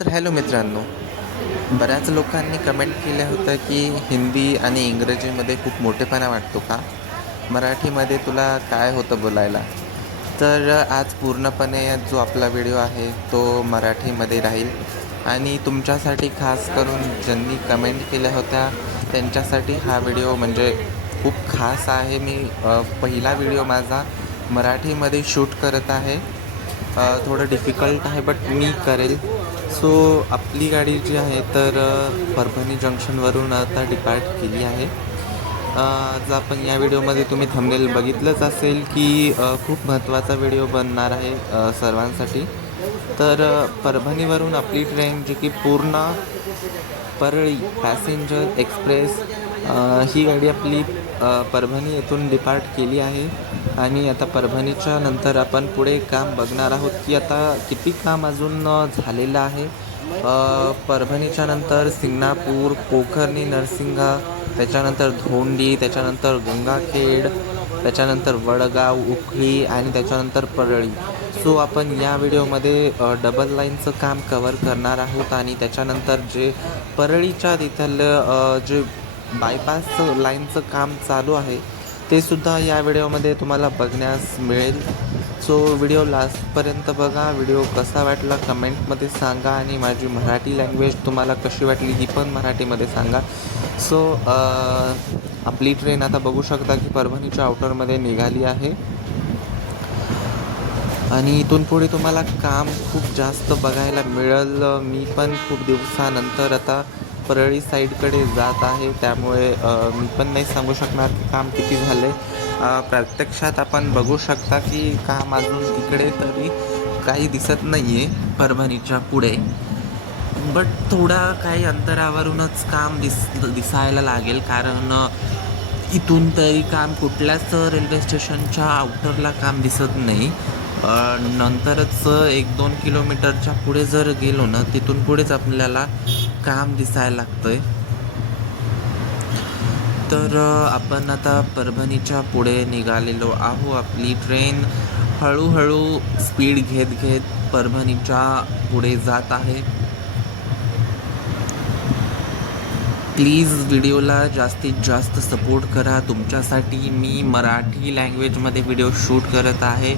तर हॅलो मित्रांनो, बऱ्याच लोकांनी कमेंट केलं होतं की हिंदी आणि इंग्रजीमध्ये खूप मोठेपणा वाटतो का? मराठीमध्ये तुला काय होतं बोलायला? तर आज पूर्णपणे जो आपला व्हिडिओ आहे तो मराठीमध्ये राहील आणि तुमच्यासाठी खास करून ज्यांनी कमेंट केल्या होत्या त्यांच्यासाठी हा व्हिडिओ म्हणजे खूप खास आहे. मी पहिला व्हिडिओ माझा मराठीमध्ये शूट करत आहे. थोडं डिफिकल्ट आहे बट मी करेल. सो आपली गाडी जी आहे तर परभणी जंक्शनवरून आता डिपार्ट केली आहे. आज आपण या व्हिडिओमध्ये तुम्ही थंबनेल बघितलंच असेल की खूप महत्त्वाचा व्हिडिओ बनणार आहे सर्वांसाठी. तर परभणीवरून आपली ट्रेन जी की पूर्ण परळी पॅसेंजर एक्सप्रेस ही गाडी आपली परभणी येथून डिपार्ट केली आहे. आणि आता परभणीच्या नंतर आपण पुढे काम बघणार आहोत की आता किती काम अजून झालेलं आहे. परभणीच्या नंतर सिंगणापूर, पोखर्णी, नरसिंगा, त्याच्यानंतर धोंडी, त्याच्यानंतर गंगाखेड, त्याच्यानंतर वडगाव, उखळी आणि त्याच्यानंतर परळी. सो आपण या व्हिडिओमध्ये डबल लाईनचं काम कवर करणार आहोत आणि त्याच्यानंतर जे परळीच्या तिथलं जे बायपास लाईनचं काम चालू आहे ते सुद्धा या व्हिडिओमध्ये तुम्हाला बघण्यास मिळेल. सो व्हिडिओ लास्टपर्यंत बघा. व्हिडिओ कसा वाटला कमेंटमध्ये सांगा आणि माझी मराठी लँग्वेज तुम्हाला कशी वाटली ही पण मराठीमध्ये सांगा. सो आपली ट्रेन आता बघू शकता की परभणीच्या आउटरमध्ये निघाली आहे आणि इथून पुढे तुम्हाला काम खूप जास्त बघायला मिळेल. मी पण खूप दिवसानंतर आता परळी साईडकडे जात आहे, त्यामुळे मी पण नाही सांगू शकणार की काम किती झाले. प्रत्यक्षात आपण बघू शकता की काम अजून इकडे तरी काही दिसत नाही आहे परभणीच्या पुढे, बट थोडा काही अंतरावरूनच काम दिसायला लागेल, कारण इथून तरी काम कुठल्याच रेल्वे स्टेशनच्या आउटरला काम दिसत नाही. नंतरच 1-2 किलोमीटरच्या पुढे जर गेलो ना तिथून पुढेच आपल्याला काम दिसायला लागतंय. तर आपण आता परभणीच्या पुढे निघालेलो आहो. आपली ट्रेन हळूहळू स्पीड घेत घेत परभणीच्या पुढे जात आहे. प्लीज व्हिडिओला जास्तीत जास्त सपोर्ट करा. तुमच्यासाठी मी मराठी लँग्वेजमध्ये व्हिडिओ शूट करत आहे.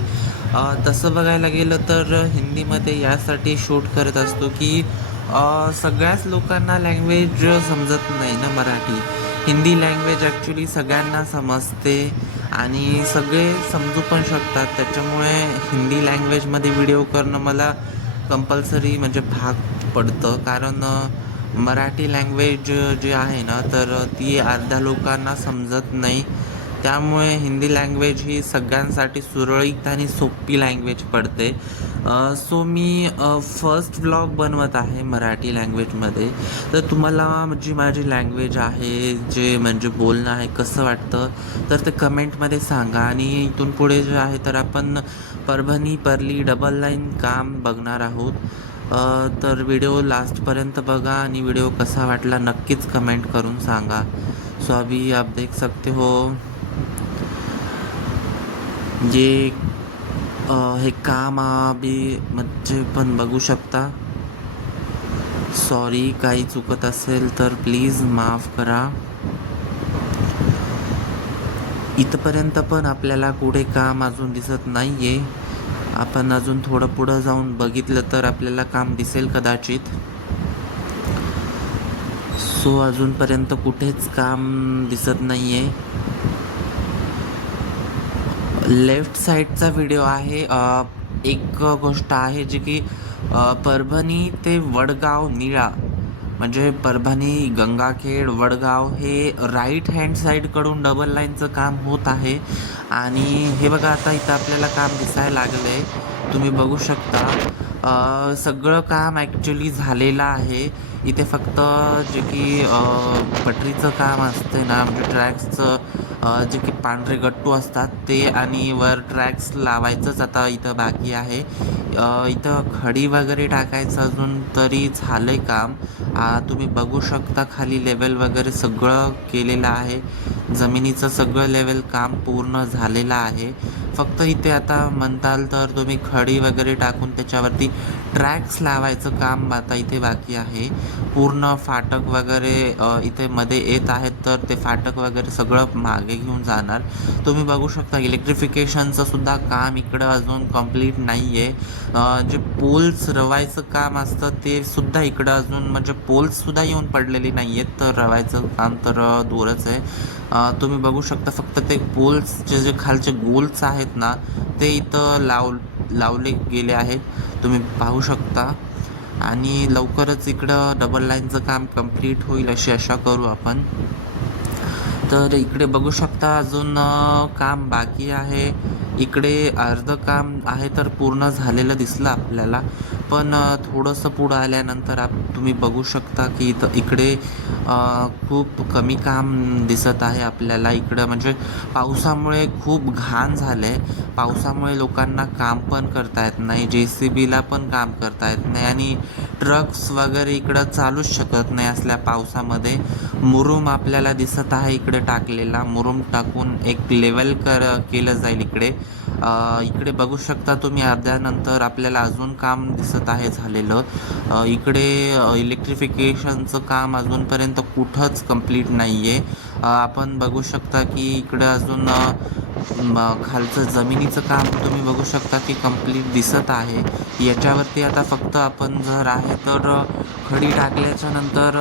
तसं बघायला गेलं तर हिंदीमध्ये यासाठी शूट करत असतो की सगळ्याच लोकांना लँग्वेज समजत नाही ना मराठी. हिंदी लँग्वेज ॲक्च्युली सगळ्यांना समजते आणि सगळे समजू पण शकतात. त्याच्यामुळे हिंदी लँग्वेजमध्ये व्हिडिओ करणं मला कंपल्सरी म्हणजे भाग पडतं, कारण मराठी लँग्वेज जी आहे ना तर ती अर्ध्या लोकांना समजत नाही. त्यामुळे हिंदी लँग्वेज ही सगळ्यांसाठी सुरळीत आणि सोपी लँग्वेज पडते. सो मी फर्स्ट व्लॉग बनवत आहे मराठी लँग्वेजमध्ये. तर तुम्हाला जी माझी लँग्वेज आहे, जे म्हणजे बोलणं आहे कसं वाटतं तर ते कमेंटमध्ये सांगा. आणि इथून पुढे जे आहे तर आपण परभणी परली डबल लाईन काम बघणार आहोत. तर व्हिडिओ लास्टपर्यंत बघा आणि व्हिडिओ कसा वाटला नक्कीच कमेंट करून सांगा. सो अभी आप देख सकते हो ये हे काम अभी म्हणजे पण बघू शकता. सॉरी काही चुकत असेल तर प्लीज माफ करा. इथपर्यंत पण आपल्याला कुठे काम अजून दिसत नाही आहे. आपण अजून थोडं पुढं जाऊन बघितलं तर आपल्याला काम दिसेल कदाचित. सो अजूनपर्यंत कुठेच काम दिसत नाही आहे. लेफ्ट साईडचा व्हिडिओ आहे. एक गोष्ट आहे जी की परभणी ते वडगाव निळा म्हणजे परभणी गंगाखेड वडगाव हे राईट हँड साईडकडून डबल लाईनचं काम होत आहे. आणि हे बघा आता इथं आपल्याला काम दिसायला लागलं आहे, तुम्ही बघू शकता. सगळं काम ॲक्च्युली झालेलं आहे. इथे फक्त जे की पटरीचं काम असते ना म्हणजे ट्रॅक्सचं जे की पांढरे गट्टू असतात ते आणि वर ट्रॅक्स लावायचंच आता इथं बाकी आहे. इथं खडी वगैरे टाकायचं अजून तरी झालं आहे काम. तुम्ही बघू शकता खाली लेवल वगैरे सगळं केलेलं आहे. जमिनीचं सगळं लेवल काम पूर्ण झालेलं आहे. फक्त इथे आता म्हणताल तर तुम्ही खडी वगैरे टाकून त्याच्यावरती ट्रॅक्स लावायचं काम आता इथे बाकी आहे. पूर्ण फाटक वगैरे इथे मध्ये येत आहेत, तर ते फाटक वगैरे सगळं मागे घेऊन जाणार. तुम्ही बघू शकता इलेक्ट्रिफिकेशनचं सुद्धा काम इकडं अजून कंप्लीट नाही आहे. जे पोल्स रवायचं काम असतं ते सुद्धा इकडं अजून म्हणजे पोल्ससुद्धा येऊन पडलेली नाही आहेत, तर रवायचं काम तर दूरच आहे. तुम्ही बघू शकता फक्त ते पोल्सचे जे खालचे गोल्स आहेत ना, ते इथं लावले गेले आहेत, तुम्ही पाहू शकता. आणि लवकरच इकडं डबल लाईनचं काम कंप्लीट होईल अशी आशा करू आपण. तर इकडे बघू शकता अजून काम बाकी आहे. इकडे अर्धं काम आहे तर पूर्ण झालेलं दिसलं आपल्याला. पण थोडंसं पुढं आल्यानंतर तुम्ही बघू शकता की इकडे खूप कमी काम दिसत आहे आपल्याला. इकडं म्हणजे पावसामुळे खूप घाण झालं आहे. पावसामुळे लोकांना काम पण करता येत नाही, JCBला पण काम करता येत नाही आणि ट्रक्स वगैरे इकडं चालूच शकत नाही असल्या पावसामध्ये. मुरुम आपल्याला दिसत आहे इकडे टाकलेला. मुरुम टाकून एक लेवल केलं जाईल इकडे. इकडे बघू शकता तुम्ही अर्ध्यानंतर आपल्याला अजून काम दिसत आहे झालेलं. इकडे इलेक्ट्रिफिकेशनचं काम अजूनपर्यंत कुठंच कंप्लीट नाही आहे. आपण बघू शकता की इकडे अजून खालचं जमिनीचं काम तुम्ही बघू शकता की कंप्लीट दिसत आहे. याच्यावरती आता फक्त आपण जर आहे तर खडी टाकल्याच्या नंतर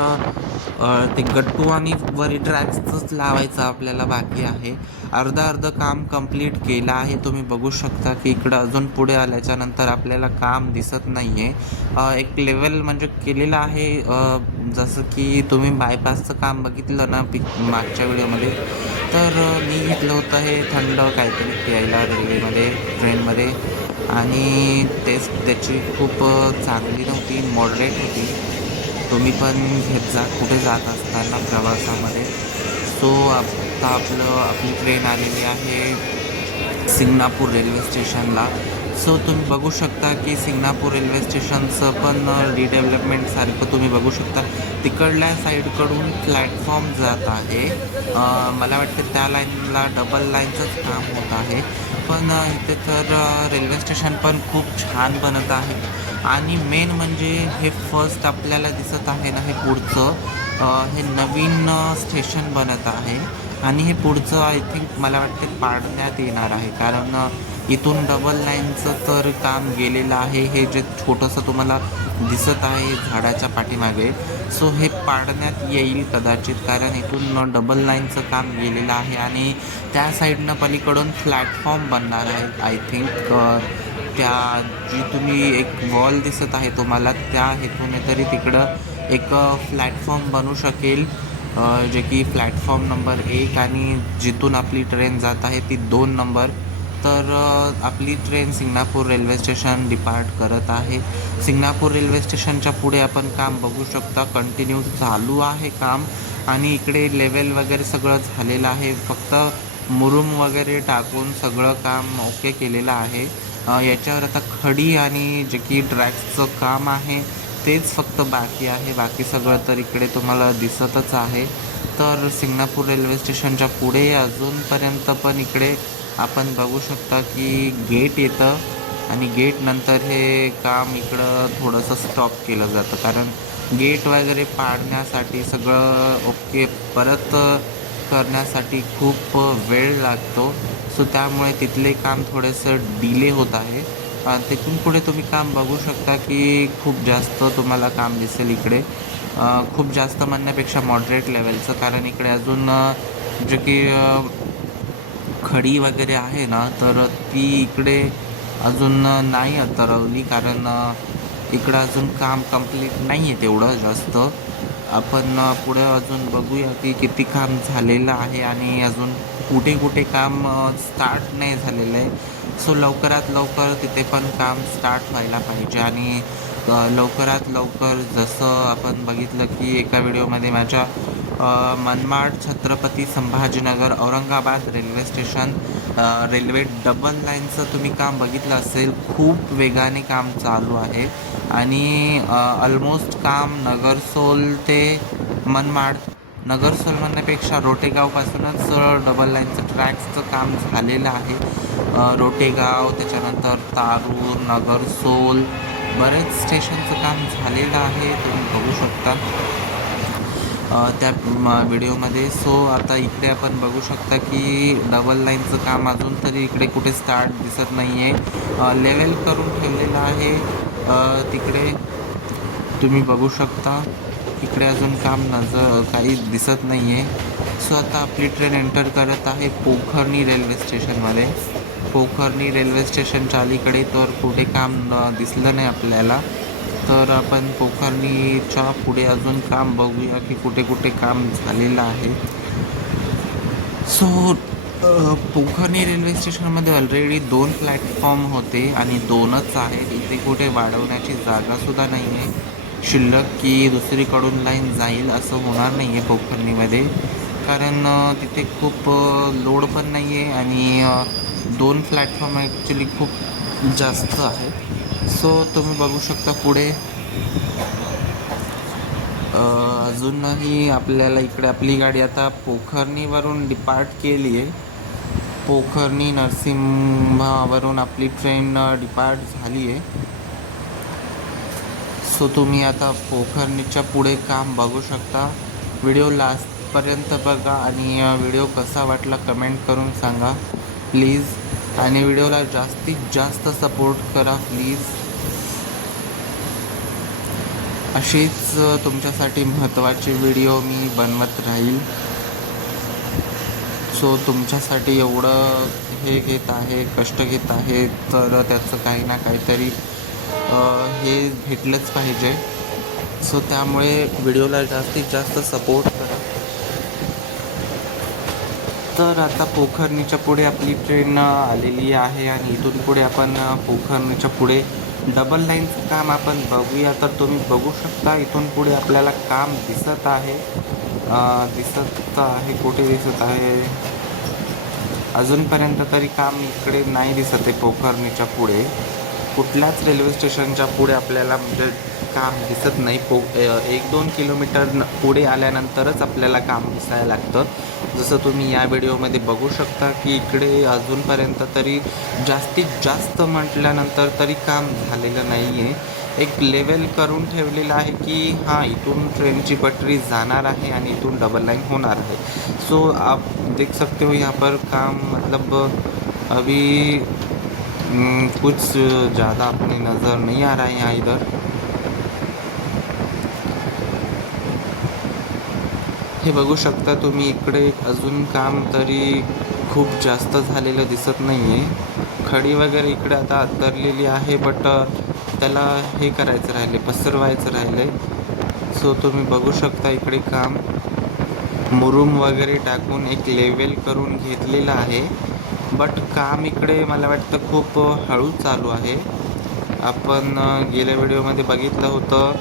ते गट्टू आणि वरी ट्रॅक्सच लावायचं आपल्याला बाकी आहे. अर्धं काम कंप्लीट केलं आहे. तुम्ही बघू शकता की इकडं अजून पुढे आल्याच्या नंतर आपल्याला काम दिसत नाही आहे. एक लेवल म्हणजे केलेलं आहे. जसं की तुम्ही बायपासचं काम बघितलं ना मागच्या व्हिडिओमध्ये, तर मी घेतलं होतं हे थंड काहीतरी प्यायला रेल्वेमध्ये, ट्रेनमध्ये. आणि त्याची खूप चांगली नव्हती, मॉडरेट होती. तुम्ही पण घेत जा कुठे जात असताना प्रवासामध्ये. सो आता आपली ट्रेन आलेली आहे सिंगणापूर रेल्वे स्टेशनला. सो तुम्ही बघू शकता की सिंगणापूर रेल्वे स्टेशनचं पण रिडेव्हलपमेंटसारखं तुम्ही बघू शकता. तिकडल्या साईडकडून प्लॅटफॉर्म जात आहे. मला वाटतं त्या लाईनला डबल लाईनचंच काम होत आहे. पण इथे तर रेल्वे स्टेशन पण खूप छान बनत आहे. आणि मेन म्हणजे हे फर्स्ट आपल्याला दिसत आहे ना, हे पुढचं हे नवीन स्टेशन बनत आहे. आणि हे पुढचं आय थिंक मला वाटते पाडण्यात येणार आहे, कारण इथून डबल लाईनचं तर काम गेलेलं आहे. हे जे छोटंसं तुम्हाला दिसत आहे झाडाच्या पाठीमागे, सो हे पाडण्यात येईल कदाचित, कारण इथून डबल लाईनचं काम गेलेलं आहे. आणि त्या साईडनं पलीकडून प्लॅटफॉर्म बनणार आहे आय थिंक. त्या जी तुम्ही एक वॉल दिसत आहे तुम्हाला, त्या हेतूने तरी तिकडं एक प्लॅटफॉर्म बनू शकेल, जे की प्लॅटफॉर्म नंबर 1 आणि जिथून आपली ट्रेन जात आहे ती 2 नंबर. तर आपली train Singnapur railway station depart करत आहे. सिंगणापूर रेल्वे स्टेशनच्या पुढे आपण काम बघू शकता, कंटिन्यू चालू आहे काम. आणि इकडे लेवल वगैरे सगळं झालेलं आहे, फक्त मुरुम वगैरे टाकून सगळं काम ओके केलेलं आहे. याच्यावर आता खडी आणि जे की ट्रॅक्सचं काम आहे तेच फक्त बाकी आहे. बाकी सगळं तर इकडे तुम्हाला दिसतच आहे. तर सिंगणापूर रेल्वे स्टेशनच्या पुढे अजूनपर्यंत पण इकडे आपण बघू शकता की गेट येतं आणि गेटनंतर हे काम इकडं थोडंसं स्टॉप केलं जातं, कारण गेट वगैरे पाडण्यासाठी सगळं ओके परत करण्यासाठी खूप वेळ लागतो. सो त्यामुळे तिथले काम थोडंसं डिले होत आहे. तिथून पुढे तुम्ही काम बघू शकता की खूप जास्त तुम्हाला काम दिसेल इकडे. खूप जास्त म्हणण्यापेक्षा मॉडरेट लेवलचं, कारण इकडे अजून जे की खडी वगैरे आहे ना, तर ती इकडे अजून नाही उतरवली, कारण इकडं अजून काम कंप्लीट नाही आहे तेवढं जास्त. आपण पुढे अजून बघूया की किती काम झालेलं आहे आणि अजून कुठे कुठे काम स्टार्ट नाही झालेलं आहे. सो लवकरात लवकर तिथे पण काम स्टार्ट व्हायला पाहिजे. आणि लवकरात लवकर जसं आपण बघितलं की एका व्हिडिओमध्ये माझ्या Manmad Chhatrapati Sambhajinagar Aurangabad railway station railway double लाईनचं तुम्ही काम बघितलं असेल, खूप वेगाने काम चालू आहे. आणि ऑलमोस्ट काम नगरसोल ते मनमाड, नगरसोल म्हणण्यापेक्षा रोटेगावपासूनच डबल लाईनचं ट्रॅक्सचं काम झालेलं आहे. रोटेगाव, त्याच्यानंतर तारूर, नगरसोल, बरेच स्टेशनचं काम झालेलं आहे, तुम्ही बघू शकता त्या व्हिडिओमध्ये. सो आता इकडे आपण बघू शकता की डबल लाईनचं काम अजून तरी इकडे कुठे स्टार्ट दिसत नाही आहे. लेवल करून ठेवलेलं आहे तिकडे, तुम्ही बघू शकता. इकडे अजून काम काही दिसत नाही आहे. सो आता आपली ट्रेन एंटर करत आहे पोखर्णी रेल्वे स्टेशनमध्ये. पोखर्णी रेल्वे स्टेशनच्या अलीकडे तर कुठे काम दिसलं नाही आपल्याला. तर आपण पोखर्णीच्या पुढे अजून काम बघूया की कुठे कुठे काम झालेलं आहे. सो पोखर्णी रेल्वे स्टेशनमध्ये ऑलरेडी 2 प्लॅटफॉर्म होते आणि 2च आहेत. इथे कुठे वाढवण्याची जागासुद्धा नाही आहे शिल्लक की दुसरीकडून लाईन जाईल असं होणार नाही आहे पोखर्णीमध्ये. कारण तिथे खूप लोड पण नाही आहे आणि 2 प्लॅटफॉर्म ॲक्च्युली खूप जास्त आहे. सो तुम्ही बघू शकता पुढे अजूनही आपल्याला इकडे आपली गाडी आता पोखर्णीवरून डिपार्ट केली आहे. पोखर्णी नरसिंहावरून आपली ट्रेन डिपार्ट झाली आहे. सो तुम्ही आता पोखर्णीच्या पुढे काम बघू शकता. व्हिडिओ लास्टपर्यंत बघा आणि व्हिडिओ कसा वाटला कमेंट करून सांगा प्लीज. आणि व्हिडिओला जास्तीत जास्त सपोर्ट करा प्लीज. अशीच तुमच्यासाठी महत्त्वाचे व्हिडिओ मी बनवत राहील. सो तुमच्यासाठी एवढं हे घेत आहे, कष्ट घेत आहे, तर त्याचं काही ना काहीतरी हे भेटलंच पाहिजे. सो त्यामुळे व्हिडिओला जास्तीत जास्त सपोर्ट करा. तर आता पोखर्णीच्या पुढे आपली ट्रेन आलेली आहे आणि इथून पुढे आपण पोखर्णीच्या पुढे डबल लाईनचं काम आपण बघूया. तर तुम्ही बघू शकता इथून पुढे आपल्याला काम दिसत आहे. कुठे दिसत आहे अजूनपर्यंत तरी काम इकडे नाही दिसत आहे. पोखर्णीच्या पुढे कुठल्याच रेल्वे स्टेशनच्या पुढे आपल्याला म्हणजे काम दिसत नाही. 1-2 किलोमीटर पुढे आल्यानंतरच आपल्याला काम दिसायला लागतं. जसं तुम्ही या व्हिडिओमध्ये बघू शकता की इकडे अजूनपर्यंत तरी जास्तीत जास्त म्हटल्यानंतर तरी काम झालेलं नाही आहे. एक लेवल करून ठेवलेलं आहे की हां इथून ट्रेनची पटरी जाणार आहे आणि इथून डबल लाइन होणार है. सो आप देख सकते हो यहाँ पर काम मतलब अभी कुछ ज़्यादा अपनी नज़र नहीं आ रहा है यहाँ इधर. हे बघू शकता तुम्ही इकडे अजून काम तरी खूप जास्त झालेलं दिसत नाही आहे. खडी वगैरे इकडे आता अंतरलेली आहे बट त्याला हे करायचं राहिले, पसरवायचं राहिले. सो तुम्ही बघू शकता इकडे काम मुरुम वगैरे टाकून एक लेवल करून घेतलेलं आहे. बट काम इकडे मला वाटतं खूप हळू चालू आहे. आपण गेल्या व्हिडिओमध्ये बघितलं होतं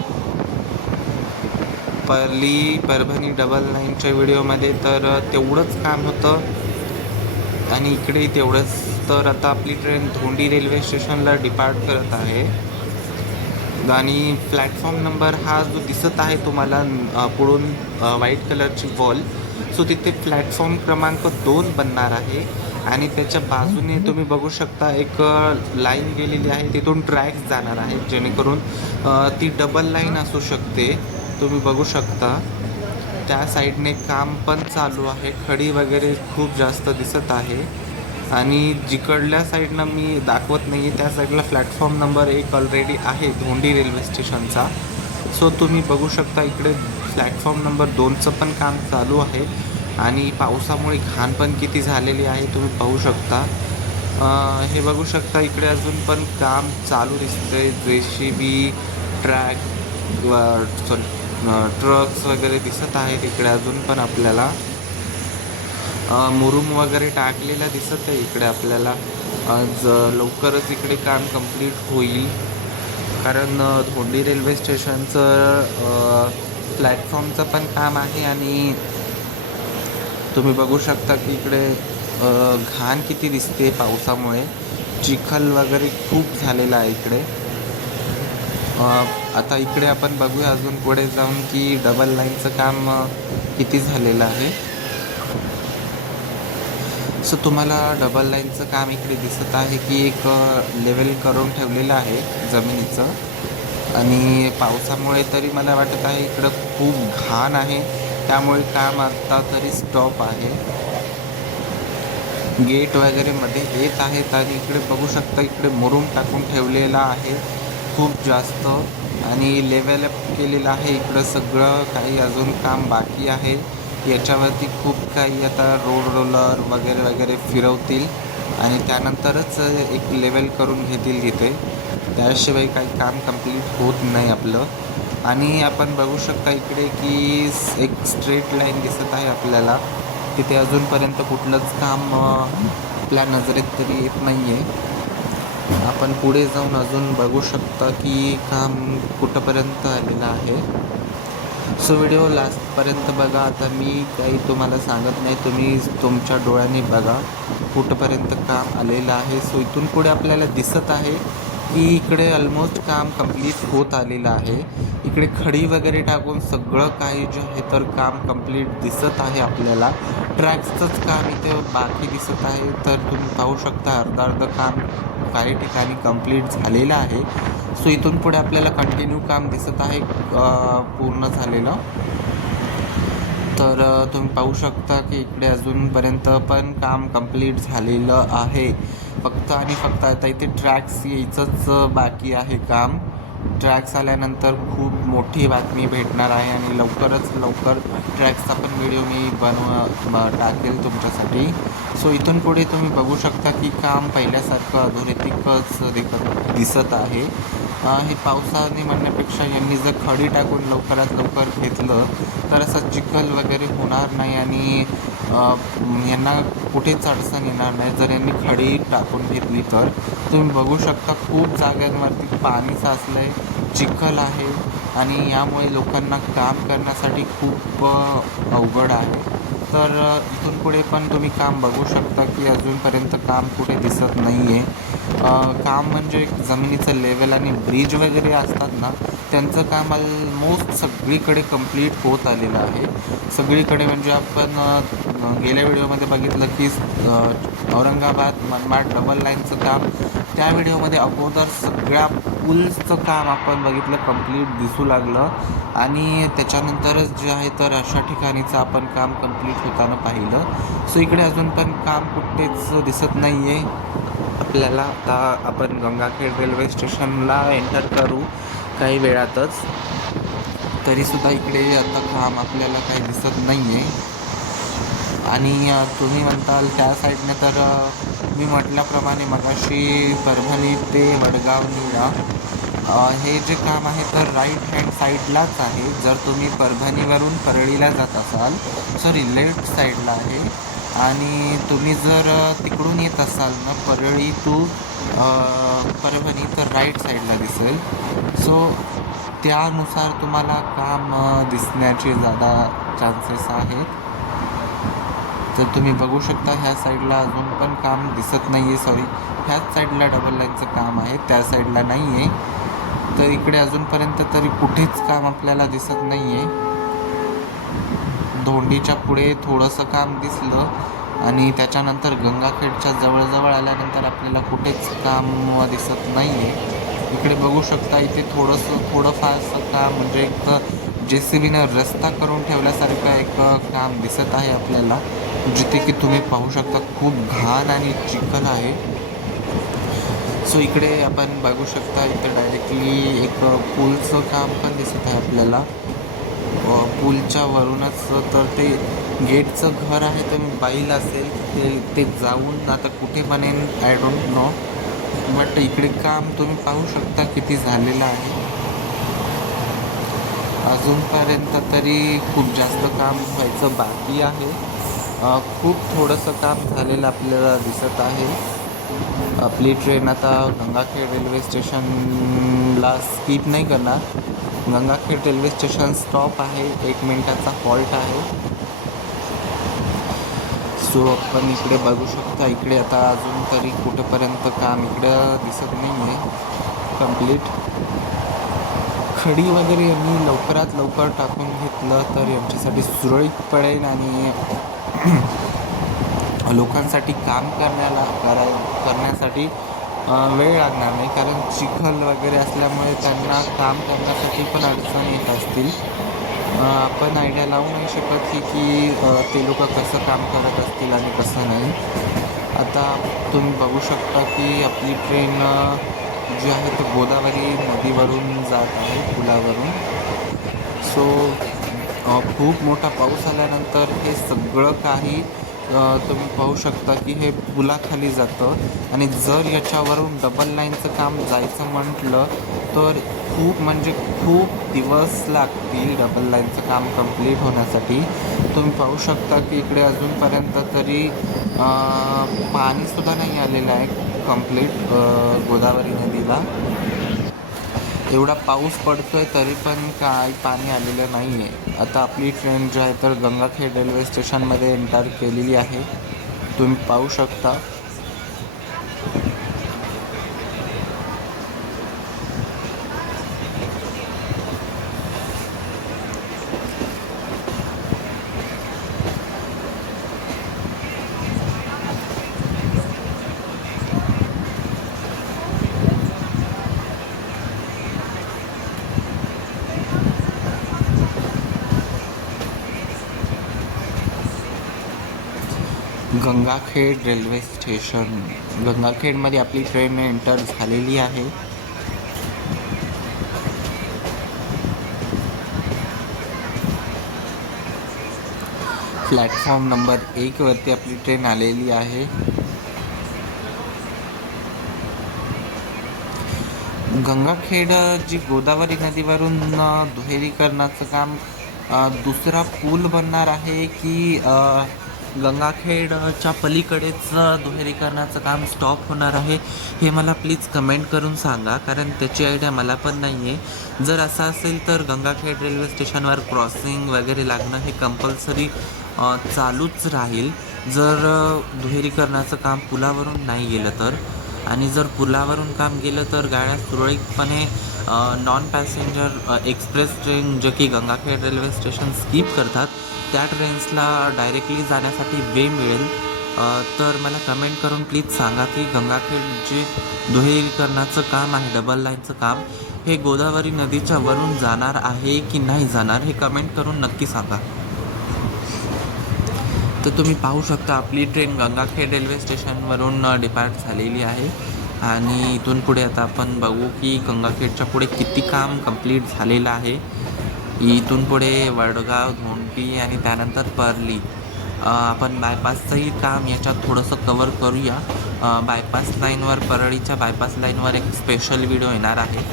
परभणी डबल लाईनच्या व्हिडिओमध्ये, तर तेवढंच काम होतं आणि इकडे तेवढंच. तर आता आपली ट्रेन धोंडी रेल्वे स्टेशनला डिपार्ट करत आहे आणि प्लॅटफॉर्म नंबर हा जो दिसत आहे तुम्हाला पुढून व्हाईट कलरची वॉल, सो तिथे प्लॅटफॉर्म क्रमांक 2 बनणार आहे आणि त्याच्या बाजूने तुम्ही बघू शकता एक लाईन गेलेली आहे, तिथून ट्रॅक्स जाणार आहेत जेणेकरून ती डबल लाईन असू शकते. तुम्ही बघू शकता त्या साईडने काम पण चालू आहे. खडी वगैरे खूप जास्त दिसत आहे आणि जिकडल्या साईडनं मी दाखवत नाही आहे त्या साईडला प्लॅटफॉर्म नंबर 1 ऑलरेडी आहे धोंडी रेल्वे स्टेशनचा. सो तुम्ही बघू शकता इकडे प्लॅटफॉर्म नंबर 2चं पण काम चालू आहे आणि पावसामुळे घाण पण किती झालेली आहे तुम्ही पाहू शकता. हे बघू शकता इकडे अजून पण काम चालू दिसतंय. JCB ट्रक्स वगैरे दिसत आहेत इकडे अजून पण आपल्याला. मुरुम वगैरे टाकलेला दिसत आहे इकडे आपल्याला. आज लवकरच इकडे काम कंप्लीट होईल कारण धोंडी रेल्वे स्टेशनचं प्लॅटफॉर्मचं पण काम आहे आणि तुम्ही बघू शकता की इकडे घाण किती दिसते पावसामुळे. चिखल वगैरे खूप झालेला आहे इकडे. आता इकडे आपण बघूया अजून पुढे जाऊन की डबल लाईनचं काम किती झालेलं आहे. सो तुम्हाला डबल लाईनचं काम इकडे दिसत आहे की एक लेवल करून ठेवलेलं आहे जमिनीचं. आणि पावसामुळे तरी मला वाटत आहे इकडं खूप घाण आहे, त्यामुळे काम आता तरी स्टॉप आहे. गेट वगैरे मध्ये येत आहेत आणि इकडे बघू शकता इकडे मुरुम टाकून ठेवलेला आहे खूप जास्त, आणि लेवल अप केलेलं आहे. इकडं सगळं काही अजून काम बाकी आहे. याच्यावरती खूप काही आता रोड रोलर वगैरे वगैरे फिरवतील आणि त्यानंतरच एक लेवल करून घेतील तिथे. त्याशिवाय काही काम कंप्लीट होत नाही आपलं. आणि आपण बघू शकता इकडे की एक स्ट्रेट लाईन दिसत आहे आपल्याला. तिथे अजूनपर्यंत कुठलंच काम आपल्या नजरेत तरी येत नाही आहे. आपण पुढे जाऊन अजून बघू शकता की काम कुठंपर्यंत आलेलं आहे. सो व्हिडिओ लास्टपर्यंत बघा. आता मी काही तुम्हाला सांगत नाही, तुम्ही तुमच्या डोळ्यांनी बघा कुठंपर्यंत काम आलेलं आहे. सो इथून पुढे आपल्याला दिसत आहे की इकडे ऑलमोस्ट काम कंप्लीट होत आलेलं आहे. इकडे खडी वगैरे टाकून सगळं काही जे आहे तर काम कंप्लीट दिसत आहे आपल्याला. ट्रॅक्सचंच काम इथे बाकी दिसत आहे. तर तुम्ही पाहू शकता अर्धं काम काही ठिकाणी कंप्लीट झालेलं आहे. सो इथून पुढे आपल्याला कंटिन्यू काम दिसत आहे पूर्ण झालेलं. तर तुम्ही पाहू शकता की इकडे अजूनपर्यंत पण काम कंप्लीट झालेलं आहे. फक्त आणि फक्त आता इथे ट्रॅक्स यायचंच बाकी आहे काम. ट्रॅक्स आल्यानंतर खूप मोठी बातमी भेटणार आहे आणि लवकरच लवकर ट्रॅक्सचा पण व्हिडिओ मी टाकेल तुमच्यासाठी. सो इथून पुढे तुम्ही बघू शकता की काम पहिल्यासारखं अधोरेखितच दिसत आहे. हे पावसाने म्हणण्यापेक्षा यांनी जर खडी टाकून लवकरात लवकर घेतलं तर असं चिखल वगैरे होणार नाही आणि यांना कुठेच अडचण येणार नाही जर यांनी खडी टाकून घेतली तर. तुम्ही बघू शकता खूप जागांवरती पाणी साचलं आहे, चिखल आहे आणि यामुळे लोकांना काम करण्यासाठी खूप अवघड आहे. तर इथून पुढे पण तुम्ही काम बघू शकता की अजूनपर्यंत काम कुठे दिसत नाही आहे. काम म्हणजे जमिनीचं लेवल आणि ब्रिज वगैरे असतात ना, त्यांचं काम ऑलमोस्ट सगळीकडे कंप्लीट होत आलेलं आहे. सगळीकडे म्हणजे आपण गेल्या व्हिडिओमध्ये बघितलं की औरंगाबाद मनमाड डबल लाईनचं काम, त्या व्हिडिओमध्ये अगोदर सगळ्या पुल्सचं काम आपण बघितलं कंप्लीट दिसू लागलं आणि त्याच्यानंतरच जे आहे तर अशा ठिकाणीचं आपण काम कंप्लीट होताना पाहिलं. सो इकडे अजून पण काम कुठेच दिसत नाही आहे आपल्याला. आता आपण गंगाखेड रेल्वे स्टेशनला एंटर करू काही वेळातच. तरीसुद्धा इकडे आता काम आपल्याला काही दिसत नाही आहे. आणि तुम्ही म्हणताल त्या साईडने, तर मी म्हटल्याप्रमाणे मगाशी परभणी ते वडगाव नीरा हे जे काम आहे तर राईट हँड साईडलाच आहे. जर तुम्ही परभणीवरून परळीला जात असाल, सॉरी लेफ्ट साईडला आहे. आणि तुम्ही जर तिकडून येत असाल ना परळी टू परभणी, तर राईट साईडला दिसेल. सो त्यानुसार तुम्हाला काम दिसण्याचे ज्यादा चान्सेस आहेत. तर तुम्ही बघू शकता ह्या साईडला अजून पण काम दिसत नाही आहे. सॉरी, ह्याच साईडला डबल लाईनचं काम आहे, त्या साईडला नाही आहे. तर इकडे अजूनपर्यंत तरी कुठेच काम आपल्याला दिसत नाही आहे. धोंडीच्या पुढे थोडंसं काम दिसलं आणि त्याच्यानंतर गंगाखेडच्या जवळजवळ आल्यानंतर आपल्याला कुठेच काम दिसत नाही आहे. इकडे बघू शकता इथे थोडंफारसं काम म्हणजे एक JCBनं रस्ता करून ठेवल्यासारखं एक काम दिसत आहे आपल्याला, जिथे की तुम्ही पाहू शकता खूप घाण आणि चिखल आहे. सो इकडे आपण बघू शकता इथे डायरेक्टली एक पूलचं काम पण दिसत आहे आपल्याला. पूलच्या वरूनच तर ते गेटचं घर आहे, ते बैल असेल ते जाऊन आता कुठे म्हणेन आय डोंट नो. बट इकडे काम तुम्ही पाहू शकता किती झालेलं आहे. अजूनपर्यंत तरी खूप जास्त काम व्हायचं बाकी आहे. खूप थोडंसं काम झालेलं आपल्याला दिसत आहे. आपली ट्रेन आता गंगाखेड रेल्वे स्टेशनला स्किप नाही करणार. गंगाखेड रेल्वे स्टेशन स्टॉप आहे, 1 मिनिटाचा हॉल्ट आहे. सो आपण इकडे बघू शकता इकडे आता अजून तरी कुठेपर्यंत काम इकडं दिसत नाही आहे कंप्लीट. खडी वगैरे यांनी लवकरात लवकर टाकून घेतलं तर यांच्यासाठी सुरळीत पडेल आणि लोकांसाठी काम करण्यासाठी वेळ लागणार नाही, कारण चिखल वगैरे असल्यामुळे त्यांना काम करण्यासाठी पण अडचण येत असतील. आपण आयडिया लावू नाही शकत की ते लोक कसं काम करत असतील आणि कसं नाही. आता तुम्ही बघू शकता की आपली ट्रेन जी आहे ती गोदावरी नदीवरून जात आहे, पुलावरून. सो खूप मोठा पाऊस आल्यानंतर हे सगळं काही तुम्ही पाहू शकता की हे पुलाखाली जातं. आणि जर याच्यावरून डबल लाईनचं काम जायचं म्हटलं तर खूप म्हणजे खूप दिवस लागतील डबल लाईनचं काम कंप्लीट होण्यासाठी. तुम्ही पाहू शकता की इकडे अजूनपर्यंत तरी पाणीसुद्धा नाही आलेलं आहे कंप्लीट गोदावरी नदीला. एवढा पाऊस पडतोय तरी पण काही पाणी आलेलं नाही आहे. आता आपली ट्रेन जी आहे तर गंगाखेड रेल्वे स्टेशनमध्ये एंटर केलेली आहे, तुम्ही पाहू शकता. गंगाखेड रेल्वे स्टेशन, गंगाखेडमध्ये आपली ट्रेन एंटर झालेली आहे. प्लॅटफॉर्म नंबर 1 वरती आपली ट्रेन आलेली आहे. गंगाखेड जी गोदावरी नदीवरून दुहेरीकरणाचं काम दुसरा पूल बनणार आहे की गंगाखेडच्या पलीकडेच दुहेरीकरणाचं काम स्टॉप होणार आहे, हे मला प्लीज कमेंट करून सांगा, कारण त्याची आयडिया मला पण नाही आहे. जर असं असेल तर गंगाखेड रेल्वे स्टेशनवर क्रॉसिंग वगैरे लागणं हे कंपल्सरी चालूच राहील, जर दुहेरीकरणाचं काम पुलावरून नाही गेलं तर. आणि जर पुलावरून काम गेलं तर गाड्या सुरळीतपणे नॉन पॅसेंजर एक्सप्रेस ट्रेन जे की गंगाखेड रेल्वे स्टेशन स्किप करतात त्या ट्रेन्सला डायरेक्टली जाण्यासाठी वे मिळेल. तर मला कमेंट करून प्लीज सांगा की गंगाखेड जे दुहेरीकरणाचं काम आहे, डबल लाईनचं काम, हे गोदावरी नदीच्या वरून जाणार आहे की नाही जाणार, हे कमेंट करून नक्की सांगा. तर तुम्ही पाहू शकता आपली ट्रेन गंगाखेड रेल्वे स्टेशनवरून डिपार्ट झालेली आहे. आणि इथून पुढे आता आपण बघू की गंगाखेडच्या पुढे किती काम कंप्लीट झालेलं आहे. इथून पुढे वडगाव, धोंडी आणि त्यानंतर परली. आपण बायपासचंही काम याच्यात थोडंसं कवर करूया. बायपास लाईनवर, परळीच्या बायपास लाईनवर एक स्पेशल व्हिडिओ येणार आहे,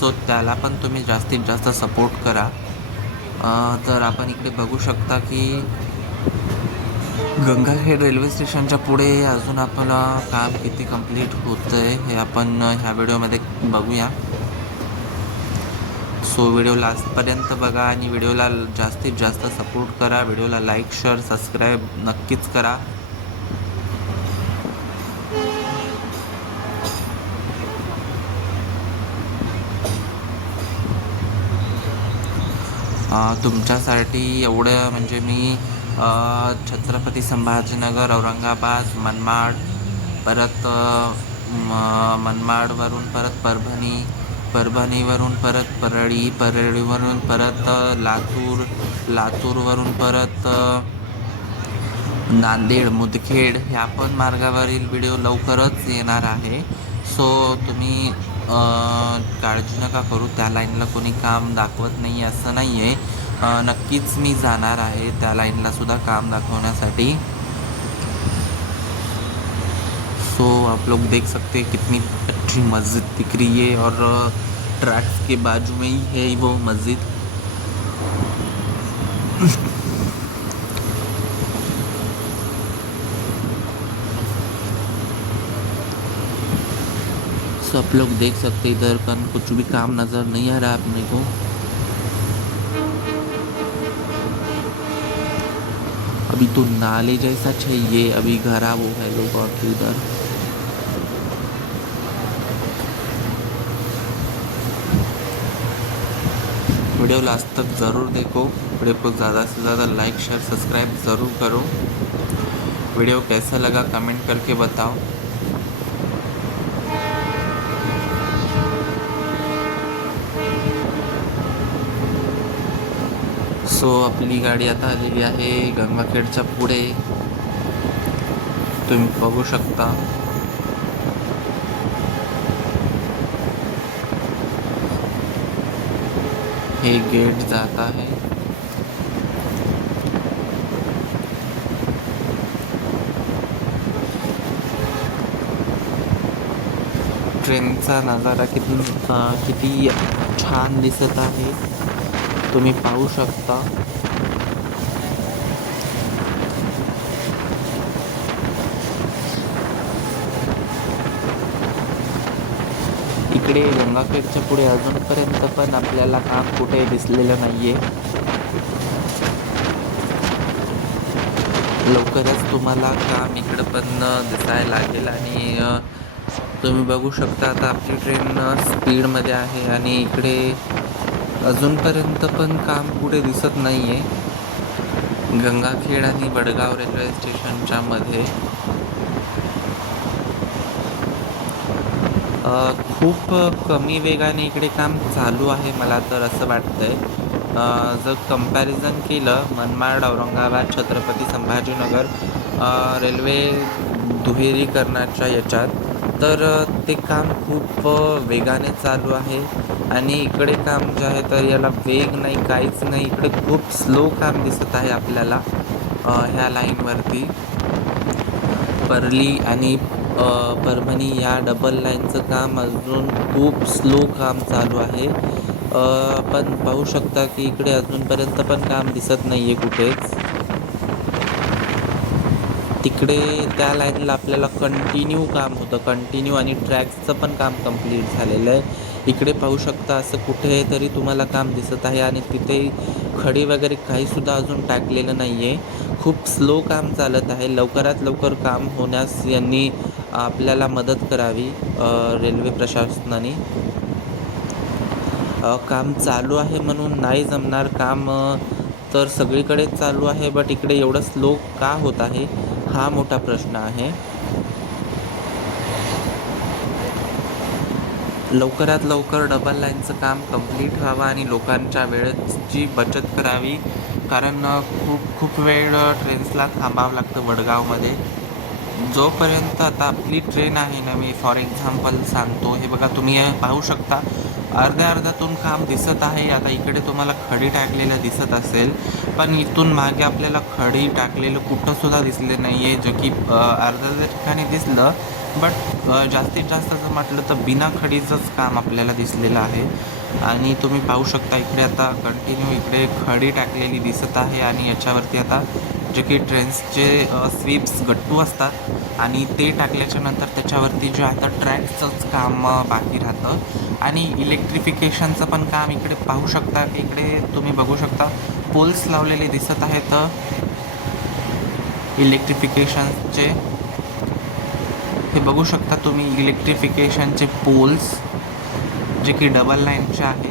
सो त्याला पण तुम्ही जास्तीत जास्त सपोर्ट करा. तर आपण इकडे बघू शकता की गंगाखेड रेल्वे स्टेशनच्या पुढे अजून आपलं काम किती कंप्लीट होतं आहे हे आपण ह्या व्हिडिओमध्ये बघूया. सो व्हिडिओ लास्टपर्यंत बघा आणि व्हिडिओला जास्तीत जास्त सपोर्ट करा. व्हिडिओला लाईक, शेअर, सबस्क्राईब नक्कीच करा. तुमच्यासाठी एवढं म्हणजे मी छत्रपती संभाजीनगर, औरंगाबाद, मनमाड, परत मनमाडवरून परत परभणी, परभणीवरून परत परळी, परळीवरून परत लातूर, लातूरवरून परत नांदेड, मुदखेड ह्या पण मार्गावरील व्हिडिओ लवकरच येणार आहे. सो तुम्ही काळजी नका करू, त्या लाईनला कोणी काम दाखवत नाही असं नाही आहे. नक्कीच मी जाणार आहे त्या लाईनला सुद्धा काम दाखवण्यासाठी. सो आप लोग देख सकते हैं कितनी अच्छी मस्जिद दिख रही है और ट्रैक्स के बाजू में ही है वो मस्जिद. सो आप लोग देख सकते हैं इधर का कुछ भी काम नज़र नहीं आ रहा अपने को. अभी तो नाले जैसा चाहिए, अभी घरा वो है लोगों के उधर. वीडियो लास्ट तक ज़रूर देखो. वीडियो को ज़्यादा से ज़्यादा लाइक, शेयर, सब्सक्राइब ज़रूर करो. वीडियो कैसा लगा कमेंट करके बताओ। सो आपली गाडी आता आलेली आहे गंगाखेडच्या पुढे, तुम्ही बघू शकता। हे गेट जात आहे। ट्रेनचा नजारा किती छान दिसत आहे, तुम्ही पाहू शकता। इकडे गंगाखेडच्या पुढे अजूनपर्यंत पण आपल्याला काम कुठे दिसलेलं नाहीये। लवकरच तुम्हाला काम इकडं पण दिसायला लागेल आणि तुम्ही बघू शकता आता आपली ट्रेन स्पीडमध्ये आहे आणि इकडे अजूनपर्यंत पण काम कुठे दिसत नाही आहे गंगाखेड आणि वडगाव रेल्वे स्टेशनच्या मध्ये। खूप कमी वेगाने इकडे काम चालू आहे मला तर असं वाटतंय। जर कंपॅरिझन केलं मनमाड, औरंगाबाद, छत्रपती संभाजीनगर रेल्वे दुहेरीकरणाच्या याच्यात, तर ते काम खूप वेगाने चालू आहे आणि इकडे काम जे आहे तर याला वेग नाही, काहीच नाही। इकडे खूप स्लो काम दिसत आहे आपल्याला ह्या लाईनवरती। परली आणि परभणी या डबल लाईनचं काम अजून खूप स्लो काम चालू आहे। आपण पाहू शकता की इकडे अजूनपर्यंत पण काम दिसत नाही आहे कुठेच। तिकडे त्या लाईनला आपल्याला कंटिन्यू काम होतं, कंटिन्यू, आणि ट्रॅक्सचं पण काम कंप्लीट झालेलं आहे। इकडे पाहू शकता असं कुठे तरी तुम्हाला काम दिसत आहे आणि तिथे खडी वगैरे काहीसुद्धा अजून टाकलेलं नाही आहे। खूप स्लो काम चालत आहे। लवकरात लवकर काम होण्यास यांनी आपल्याला मदत करावी रेल्वे प्रशासनाने। काम चालू आहे म्हणून नाही जमणार, काम तर सगळीकडेच चालू आहे, बट इकडे एवढं स्लो का होत आहे हा मोठा प्रश्न आहे। लवकरात लवकर डबल लाईनचं काम कंप्लीट व्हावं आणि लोकांच्या वेळेची बचत करावी, कारण खूप वेळ ट्रेन्सला थांबावं लागतं वडगावमध्ये। जोपर्यंत आता आपली ट्रेन आहे ना, मी फॉर एक्झाम्पल सांगतो, हे बघा तुम्ही पाहू शकता अर्ध्यातून काम दिसत आहे। आता इकडे तुम्हाला खडी टाकलेलं दिसत असेल, पण इथून मागे आपल्याला खडी टाकलेलं कुठंसुद्धा दिसले नाही आहे, जे की अर्ध्या ठिकाणी दिसलं, बट जास्तीत जास्त जर म्हटलं तर बिना खडीचंच काम आपल्याला दिसलेलं आहे। आणि तुम्ही पाहू शकता इकडे आता कंटिन्यू इकडे खडी टाकलेली दिसत आहे आणि याच्यावरती आता जे की ट्रेन्सचे स्वीप्स गट्टू असतात आणि ते टाकल्याच्या नंतर त्याच्यावरती जे आता ट्रॅकचंच काम बाकी राहतं आणि इलेक्ट्रिफिकेशनचं पण काम इकडे पाहू शकता। इकडे तुम्ही बघू शकता पोल्स लावलेले दिसत आहेत इलेक्ट्रिफिकेशनचे, हे बघू शकता तुम्ही इलेक्ट्रिफिकेशनचे पोल्स जे की डबल लाईनचे आहेत।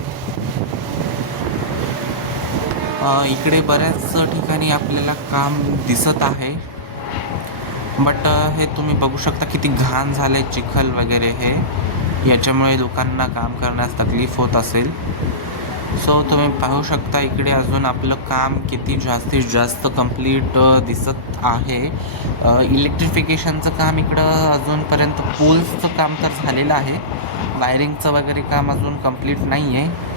इकडे बऱ्याच ठिकाणी आपल्याला काम दिसत आहे, बट हे तुम्ही बघू शकता किती घाण झाले, चिखल वगैरे हे, याच्यामुळे लोकांना काम करण्यास तकलीफ होत असेल। सो तुम्ही पाहू शकता इकडे अजून आपलं काम किती जास्तीत जास्त कंप्लीट दिसत आहे। इलेक्ट्रिफिकेशनचं काम इकडं अजूनपर्यंत पोल्सचं काम तर झालेलं आहे, वायरिंगचं वगैरे काम अजून कंप्लीट नाही आहे।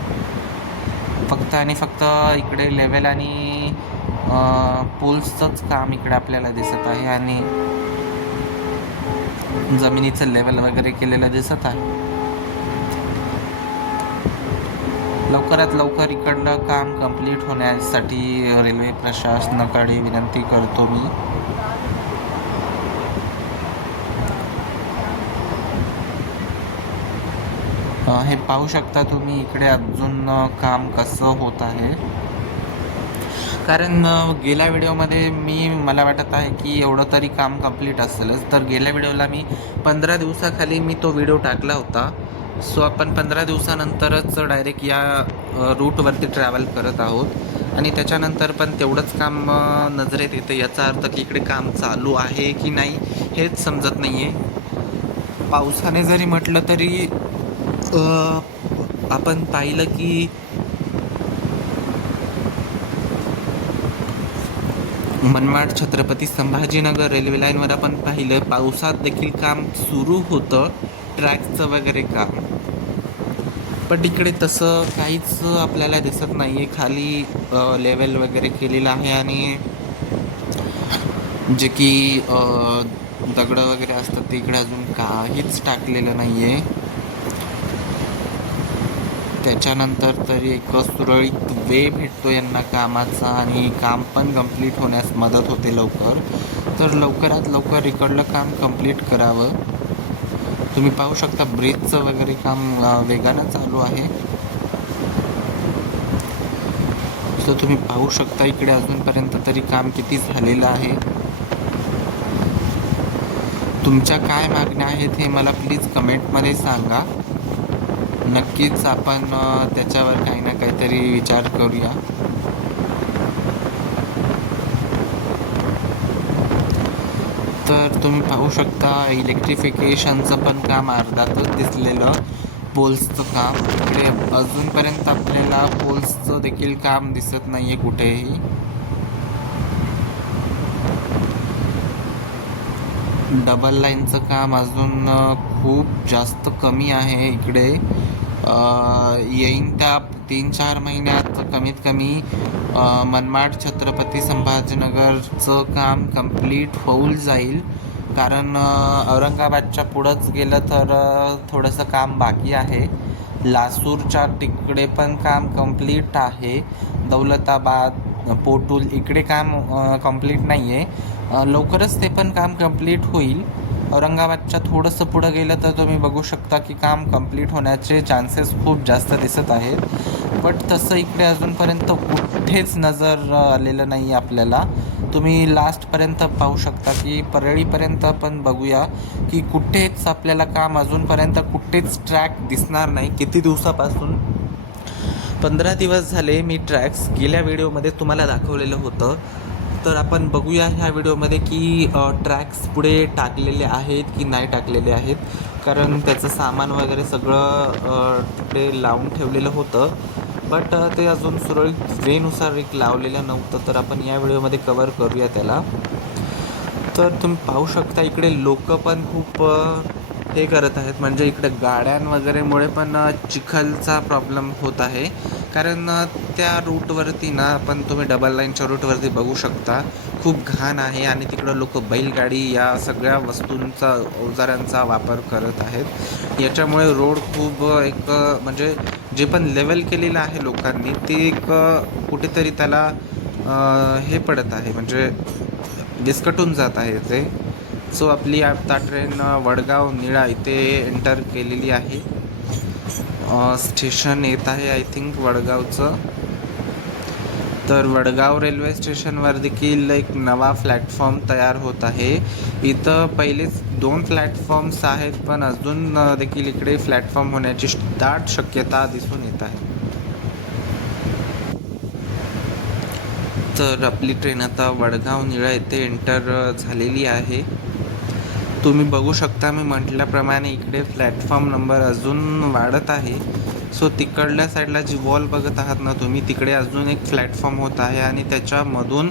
फक्त आणि फक्त इकडे लेवल आणि पोल्सचंच काम इकडे आपल्याला दिसत आहे आणि जमिनीचं लेवल वगैरे केलेलं दिसत आहे। लवकरात लवकर इकडनं काम कंप्लीट होण्यासाठी रेल्वे प्रशासनाकडे विनंती करतो मी। हे पाहू शकता तुम्ही इकडे अजून काम कसं होत आहे, कारण गेल्या व्हिडिओमध्ये मला वाटत आहे की एवढं तरी काम कंप्लीट असेलच। तर गेल्या व्हिडिओला मी 15 दिवसाखाली तो व्हिडिओ टाकला होता। सो आपण 15 दिवसानंतरच डायरेक्ट या रूटवरती ट्रॅव्हल करत आहोत आणि त्याच्यानंतर पण तेवढंच काम नजरेत येतं. याचा अर्थ की इकडे काम चालू आहे की नाही हेच समजत नाही आहे. पावसाने जरी म्हटलं तरी आपण पाहिलं की मनमाड छत्रपती संभाजीनगर रेल्वे लाईनवर आपण पाहिलं पावसात देखील काम सुरू होतं, ट्रॅकचं वगैरे काम. पण इकडे तसं काहीच आपल्याला दिसत नाही आहे. खाली लेवल वगैरे केलेलं आहे आणि जे की दगडं वगैरे असतात ते इकडे अजून काहीच टाकलेलं नाही आहे. त्याच्यानंतर तरी एक सुरळीत वे भेटतो यांना कामाचा आणि काम पण कंप्लीट होण्यास मदत होते लवकर. तर लवकरात लवकर इकडलं काम कंप्लीट करावं. तुम्ही पाहू शकता ब्रिजचं वगैरे काम वेगानं चालू आहे. सो तुम्ही पाहू शकता इकडे अजूनपर्यंत तरी काम किती झालेलं आहे. तुमच्या काय मागण्या आहेत हे मला प्लीज कमेंटमध्ये सांगा. नक्कीच आपण त्याच्यावर काही ना काहीतरी विचार करूया. तर तुम्ही पाहू शकता इलेक्ट्रिफिकेशनचं पण काम अर्धातच दिसलेलं. पोल्सचं काम इकडे अजूनपर्यंत आपल्याला पोल्सचं देखील काम दिसत नाही आहे कुठेही. डबल लाईनचं काम अजून खूप जास्त कमी आहे इकडे. येईन त्या 3-4 महिन्यात कमीत कमी मनमाड छत्रपती संभाजीनगरचं काम कंप्लीट होऊन जाईल. कारण औरंगाबादच्या पुढंच गेलं तर थोडंसं काम बाकी आहे. लासूरच्या तिकडे पण काम कंप्लीट आहे. दौलताबाद, पोटूल इकडे काम कंप्लीट नाही आहे. लवकरच ते पण काम कंप्लीट होईल. औरंगाबादच्या थोडंसं पुढं गेलं तर तुम्ही बघू शकता की काम कंप्लीट होण्याचे चान्सेस खूप जास्त दिसत आहेत. बट तसं इकडे अजूनपर्यंत कुठेच नजर आलेलं नाही आपल्याला. तुम्ही लास्टपर्यंत पाहू शकता की परळीपर्यंत पण बघूया की कुठेच आपल्याला काम अजूनपर्यंत कुठेच ट्रॅक दिसणार नाही. किती दिवसापासून 15 दिवस झाले मी ट्रॅक्स गेल्या व्हिडिओमध्ये तुम्हाला दाखवलेलं होतं. तर आपण बघूया ह्या व्हिडिओमध्ये की ट्रॅक्स पुढे टाकलेले आहेत की नाही टाकलेले आहेत. कारण त्याचं सामान वगैरे सगळं तिकडे लावून ठेवलेलं होतं. बट ते अजून सुरळीत वेनुसार एक लावलेलं नव्हतं. तर आपण या व्हिडिओमध्ये कवर करूया त्याला. तर तुम्ही पाहू शकता इकडे लोक पण खूप हे करत आहेत. म्हणजे इकडे गाड्यां वगैरेमुळे पण चिखलचा प्रॉब्लेम होत आहे. कारण त्या रूटवरती ना आपण तुम्ही डबल लाईनच्या रूटवरती बघू शकता खूप घाण आहे आणि तिकडं लोक बैलगाडी या सगळ्या वस्तूंचा अवजारांचा वापर करत आहेत. याच्यामुळे रोड खूप एक म्हणजे जे पण लेवल केलेलं आहे लोकांनी ते एक कुठेतरी त्याला हे पडत आहे. म्हणजे विस्कटून जात आहे ते. सो आपली आता ट्रेन वडगाव निळा इथे एंटर केलेली आहे. स्टेशन येत आहे आय थिंक वडगावचं. तर वडगाव रेल्वे स्टेशनवर देखील एक नवा प्लॅटफॉर्म तयार होत आहे. इथं पहिलेच 2 प्लॅटफॉर्म्स आहेत पण अजून देखील इकडे प्लॅटफॉर्म होण्याची दाट शक्यता दिसून येत आहे. तर आपली ट्रेन आता वडगाव निळा येथे एंटर झालेली आहे. तुम्ही बघू शकता मी म्हटल्याप्रमाणे इकडे प्लॅटफॉर्म नंबर अजून वाढत आहे. सो तिकडल्या साईडला जी वॉल बघत आहात ना तुम्ही तिकडे अजून एक प्लॅटफॉर्म होत आहे आणि त्याच्यामधून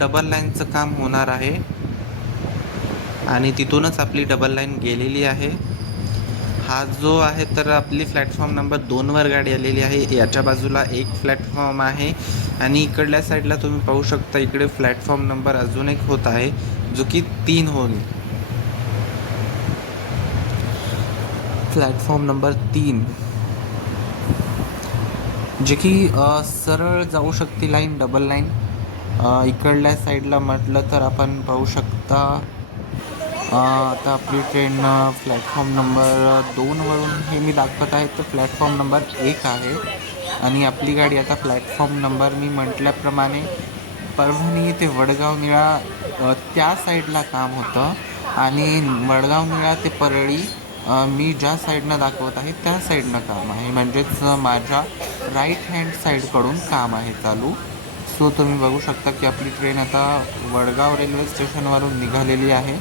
डबल लाईनचं काम होणार आहे आणि तिथूनच आपली डबल लाईन गेलेली आहे. हा जो आहे तर आपली प्लॅटफॉर्म नंबर 2वर गाडी आलेली आहे. याच्या बाजूला एक प्लॅटफॉर्म आहे आणि इकडल्या साईडला तुम्ही पाहू शकता इकडे प्लॅटफॉर्म नंबर अजून एक होत आहे जो की 3 होईल. प्लॅटफॉर्म नंबर 3 जे की सरळ जाऊ शकते लाईन डबल लाईन. इकडल्या साईडला म्हटलं तर आपण पाहू शकता आता आपली ट्रेन प्लॅटफॉर्म नंबर 2वरून हे मी दाखवत आहे तर प्लॅटफॉर्म नंबर 1 आहे आणि आपली गाडी आता प्लॅटफॉर्म नंबर मी म्हटल्याप्रमाणे परभणी ते वडगाव निळा त्या साईडला काम होतं आणि वडगाव निळा ते परळी मी ज्या साईडनं दाखवत आहे त्या साईडनं काम आहे, म्हणजेच माझ्या राईट हँड साईडकडून काम आहे चालू. सो तुम्ही बघू शकता की आपली ट्रेन आता वडगाव रेल्वे स्टेशनवरून निघालेली आहे.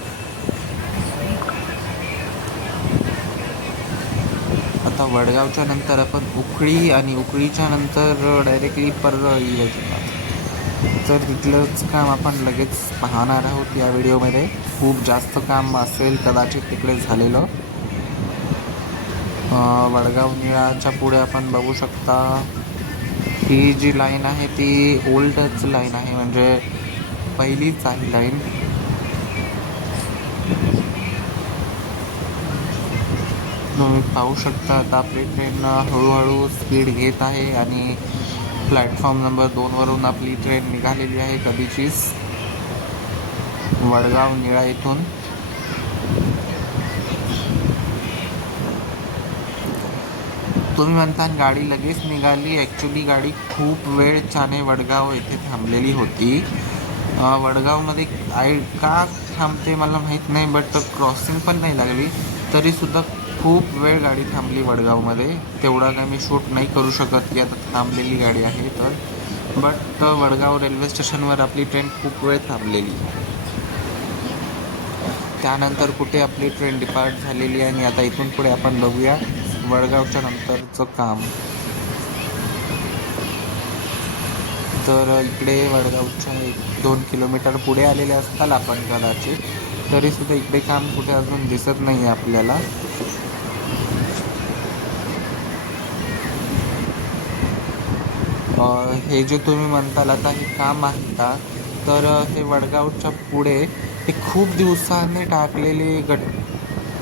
आता वडगावच्या नंतर आपण उकळी आणि उकळीच्या नंतर डायरेक्टली परळीला जाणार. तर तिथलंच काम आपण लगेच पाहणार आहोत या व्हिडिओमध्ये. खूप जास्त काम असेल कदाचित तिकडे झालेलं. वडगाव निळाच्या पुढे आपण बघू शकता ही जी लाईन आहे ती ओल्डच लाईन आहे, म्हणजे पहिलीच आहे लाईन. तुम्ही पाहू शकता आता आपली ट्रेन हळूहळू स्पीड घेत आहे आणि प्लॅटफॉर्म नंबर 2वरून आपली ट्रेन निघालेली आहे कधीचीच, वडगाव निळा इथून. तुम्ही म्हणता गाडी लगेच निघाली, ॲक्च्युली गाडी खूप वेळ चाने वडगाव येथे थांबलेली होती. वडगावमध्ये का थांबते मला माहीत नाही, बट क्रॉसिंग पण नाही लागली तरीसुद्धा खूप वेळ गाडी थांबली वडगावमध्ये. तेवढा काय मी शूट नाही करू शकत की आता थांबलेली गाडी आहे तर, बट वडगाव रेल्वे स्टेशनवर आपली ट्रेन खूप वेळ थांबलेली. त्यानंतर कुठे आपली ट्रेन डिपार्ट झालेली आहे आणि आता इथून पुढे आपण बघूया वडगावच्या नंतरचं काम. तर इकडे वडगावच्या 1-2 किलोमीटर पुढे आलेले असताल आपण कदाचित, तरीसुद्धा इकडे काम कुठे अजून दिसत नाही आहे आपल्याला. हे जे तुम्ही म्हणताल आता हे काम आहे का, तर हे वडगावच्या पुढे हे खूप दिवसांनी टाकलेले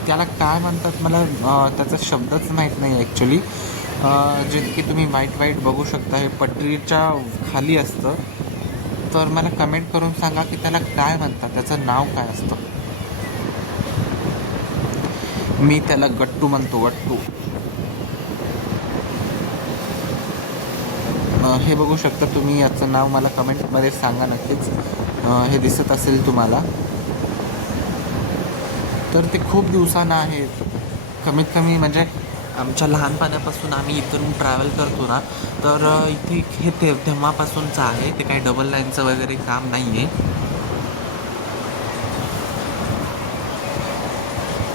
त्याला काय म्हणतात मला त्याचा शब्दच माहीत नाही ॲक्च्युली. जे की तुम्ही वाईट बघू शकता हे पटरीच्या खाली असतं. तर मला कमेंट करून सांगा की त्याला काय म्हणतात, त्याचं नाव काय असतं. मी त्याला गट्टू म्हणतो, गट्टू. हे बघू शकता तुम्ही, याचं नाव मला कमेंटमध्ये सांगा नक्कीच. हे दिसत असेल तुम्हाला. तर ते खूप दिवसांना आहे, कमीत कमी म्हणजे आमच्या लहानपणापासून आम्ही इथून ट्रॅव्हल करतो ना, तर इथे हे तेव्हापासूनचं आहे. ते काही डबल लाईनचं वगैरे काम नाही आहे.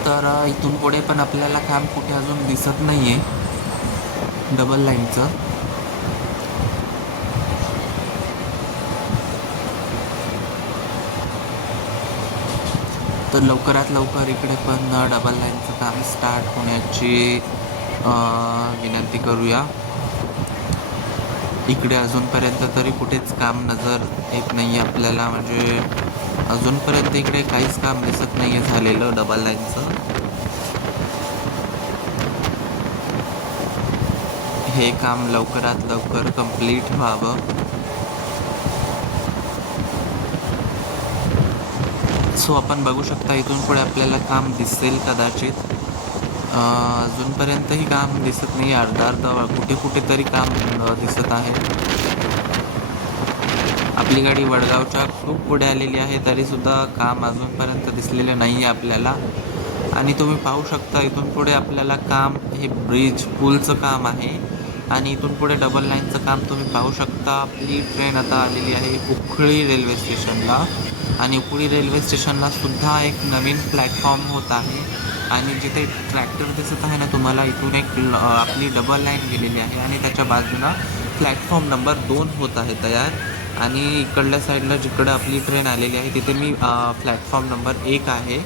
तर इथून पुढे पण आपल्याला काम कुठे अजून दिसत नाही आहे डबल लाईनचं. तर लवकरात लवकर इकडे पण डबल लाईनचं काम स्टार्ट होण्याची विनंती करूया. इकडे अजूनपर्यंत तरी कुठेच काम नजर येत नाही आहे आपल्याला, म्हणजे अजूनपर्यंत इकडे काहीच काम दिसत नाही आहे झालेलं डबल लाईनचं. हे काम लवकरात लवकर कंप्लीट व्हावं. सो आपण बघू शकता इथून पुढे आपल्याला काम दिसेल कदाचित. अजूनपर्यंतही काम दिसत नाही, अर्धा कुठेतरी काम दिसत आहे. आपली गाडी वडगावच्या खूप पुढे आलेली आहे तरीसुद्धा काम अजूनपर्यंत दिसलेलं नाही आहे आपल्याला. आणि तुम्ही पाहू शकता इथून पुढे आपल्याला काम हे पूलचं काम आहे आणि इथून पुढे डबल लाईनचं काम तुम्ही पाहू शकता. आपली ट्रेन आता आलेली आहे उखळी रेल्वे स्टेशनला आणि उखळी रेल्वे स्टेशनला सुद्धा एक नवीन प्लॅटफॉर्म होत आहे. आणि जिथे ट्रॅक्टर दिसत आहे ना तुम्हाला, इथून एक आपली डबल लाईन गेलेली आहे आणि त्याच्या बाजूला प्लॅटफॉर्म नंबर 2 होत आहे तयार. आणि इकडल्या साईडला जिकडं आपली ट्रेन आलेली आहे तिथे मी प्लॅटफॉर्म नंबर 1 आहे.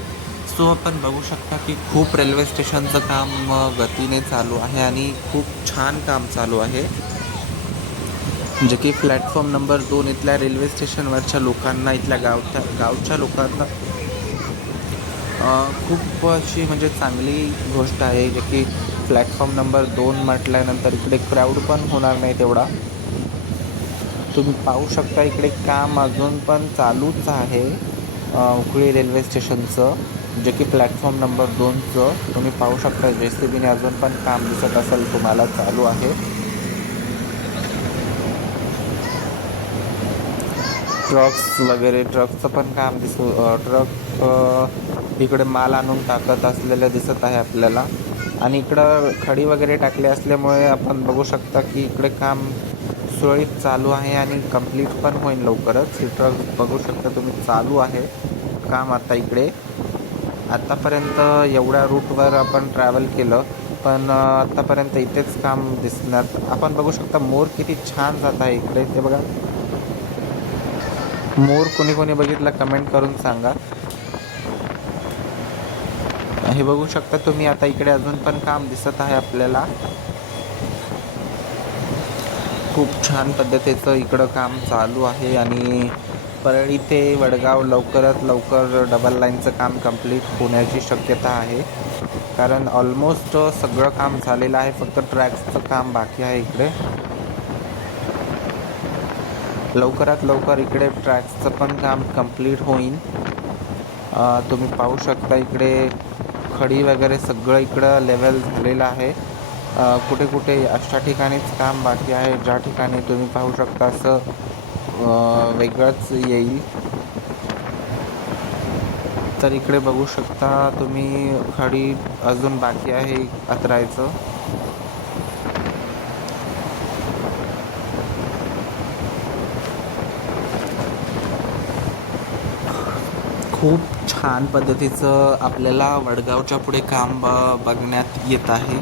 सो आपण बघू शकता की खूप रेल्वे स्टेशनचं काम गतीने चालू आहे आणि खूप छान काम चालू आहे. जे की प्लॅटफॉर्म नंबर 2 इथल्या रेल्वे स्टेशनवरच्या लोकांना, इथल्या गावच्या लोकांना खूप अशी म्हणजे चांगली गोष्ट आहे. जे की प्लॅटफॉर्म नंबर 2 म्हटल्यानंतर इकडे क्राऊड पण होणार नाही तेवढा. तुम्ही पाहू शकता इकडे काम अजून पण चालूच आहे उखळी रेल्वे स्टेशनचं, जे की प्लॅटफॉर्म नंबर 2चं. तुम्ही पाहू शकता JCBने अजून पण काम दिसत असेल तुम्हाला चालू आहे. ट्रक्स वगैरे, ट्रकचं पण काम ट्रक इकडे माल आणून टाकत असलेलं दिसत आहे आपल्याला. आणि इकडं खडी वगैरे टाकले असल्यामुळे आपण बघू शकता की इकडे काम सुरळीत चालू आहे आणि कंप्लीट पण होईल लवकरच. इथं बघू शकता तुम्ही चालू आहे काम आता इकडे. आत्तापर्यंत एवढ्या रूटवर आपण ट्रॅव्हल केलं, पण आत्तापर्यंत इथेच काम दिसण्यात आपण बघू शकता. मोर किती छान जात आहे इकडे, ते बघा. मोर कोणी कोणी बघितला कमेंट करून सांगा. हे बघू शकता तुम्ही, आता इकडे अजून पण काम दिसत आहे आपल्याला. खूप छान पद्धतीचं इकडं काम चालू आहे. आणि परळी ते वडगाव लवकरात लवकर डबल लाईनचं काम कंप्लीट होण्याची शक्यता आहे, कारण ऑलमोस्ट सगळं काम झालेलं आहे. फक्त ट्रॅक्सचं काम बाकी आहे इकडे. लवकरात लवकर इकडे ट्रॅक्सचं पण काम कंप्लीट होईल. तुम्ही पाहू शकता इकडे खडी वगैरे सगळं इकडं लेवल झालेलं आहे. कुठे कुठे अशा ठिकाणीच काम बाकी आहे ज्या ठिकाणी तुम्ही पाहू शकता असं वेगळंच येईल. तर इकडे बघू शकता तुम्ही, खडी अजून बाकी आहे उतरायचं. खूप छान पद्धतीचं आपल्याला वडगावच्या पुढे काम बघण्यात येत आहे.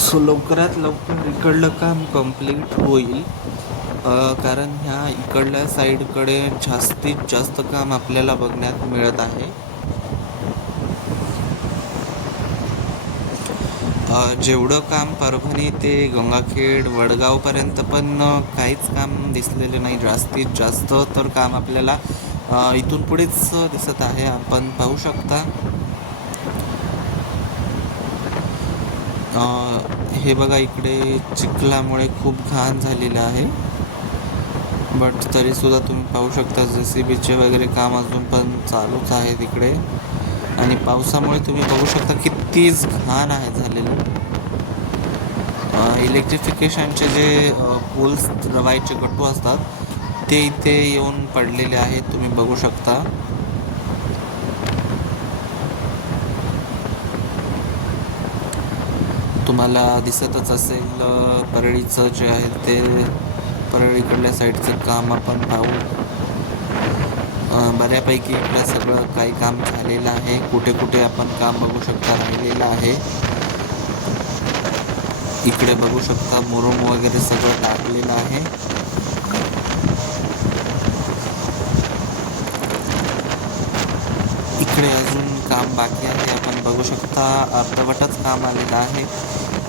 सो लवकरात लवकर इकडलं काम कंप्लीट होईल, कारण ह्या इकडल्या साईडकडे जास्तीत जास्त काम आपल्याला बघण्यात मिळत आहे. जेवढं काम परभणी ते गंगाखेड वडगावपर्यंत पण काहीच काम दिसलेले नाही. जास्तीत जास्त तर काम आपल्याला इथून पुढेच दिसत आहे. आपण पाहू शकता हे बघा, इकडे चिखलामुळे खूप घाण झालेलं आहे. बट तरीसुद्धा तुम्ही पाहू शकता JCBचे वगैरे काम अजून पण चालूच आहे तिकडे. आणि पावसामुळे तुम्ही बघू शकता कितीच घाण आहे झालेलं. इलेक्ट्रिफिकेशनचे जे पोल्स रवायचे गट्टू असतात ते इथे येऊन पडलेले आहेत, तुम्ही बघू शकता. तुम्हाला दिसतच असेल परळीचं जे आहे ते, परळीकडल्या साईडचं काम आपण पाहू. बऱ्यापैकी इकडं सगळं काही काम झालेलं आहे. कुठे कुठे आपण काम बघू शकता राहिलेलं आहे. इकडे बघू शकता मुरुम वगैरे सगळं टाकलेलं आहे. इकडे अजून काम बाकी आहे. आपण बघू शकता अर्धवटच काम आलेलं आहे.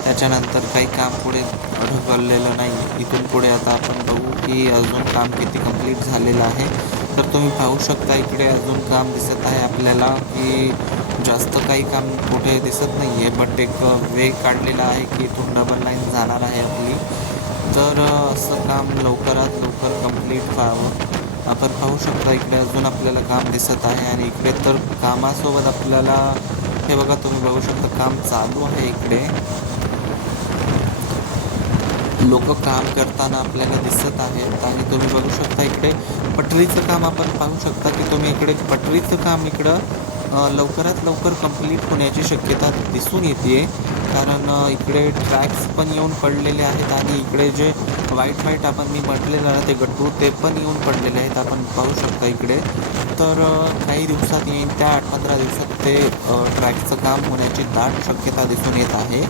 त्याच्यानंतर काही काम पुढे ढकललेलं नाही. इथून पुढे आता आपण बघू की अजून काम किती कंप्लीट झालेलं आहे. तर तुम्ही पाहू शकता इकडे अजून काम दिसत आहे आपल्याला, की जास्त काही काम कुठे दिसत नाही आहे. बट एक वेग काढलेला आहे की इथून डबल लाईन जाणार आहे आपली. तर असं काम लवकरात लवकर कंप्लीट व्हावं. आपण पाहू शकता इकडे अजून आपल्याला काम दिसत आहे. आणि इकडे तर कामासोबत आपल्याला हे बघा, तुम्ही बघू शकता काम चालू आहे इकडे. लोक काम करताना आपल्याला दिसत आहेत. आणि तुम्ही बघू शकता इकडे पटरीचं काम आपण पाहू शकता की तुम्ही इकडे पटरीचं काम इकडं लवकरात लवकर कंप्लीट होण्याची शक्यता दिसून येते. कारण इकडे ट्रॅक्स पण येऊन पडलेले आहेत. आणि इकडे जे वाईट आपण मी म्हटलेलं ना ते गट्टू, ते पण येऊन पडलेले आहेत. आपण पाहू शकता इकडे. तर काही दिवसात येईल, त्या 8-15 दिवसात ते ट्रॅकचं काम होण्याची दाट शक्यता दिसून येत आहे.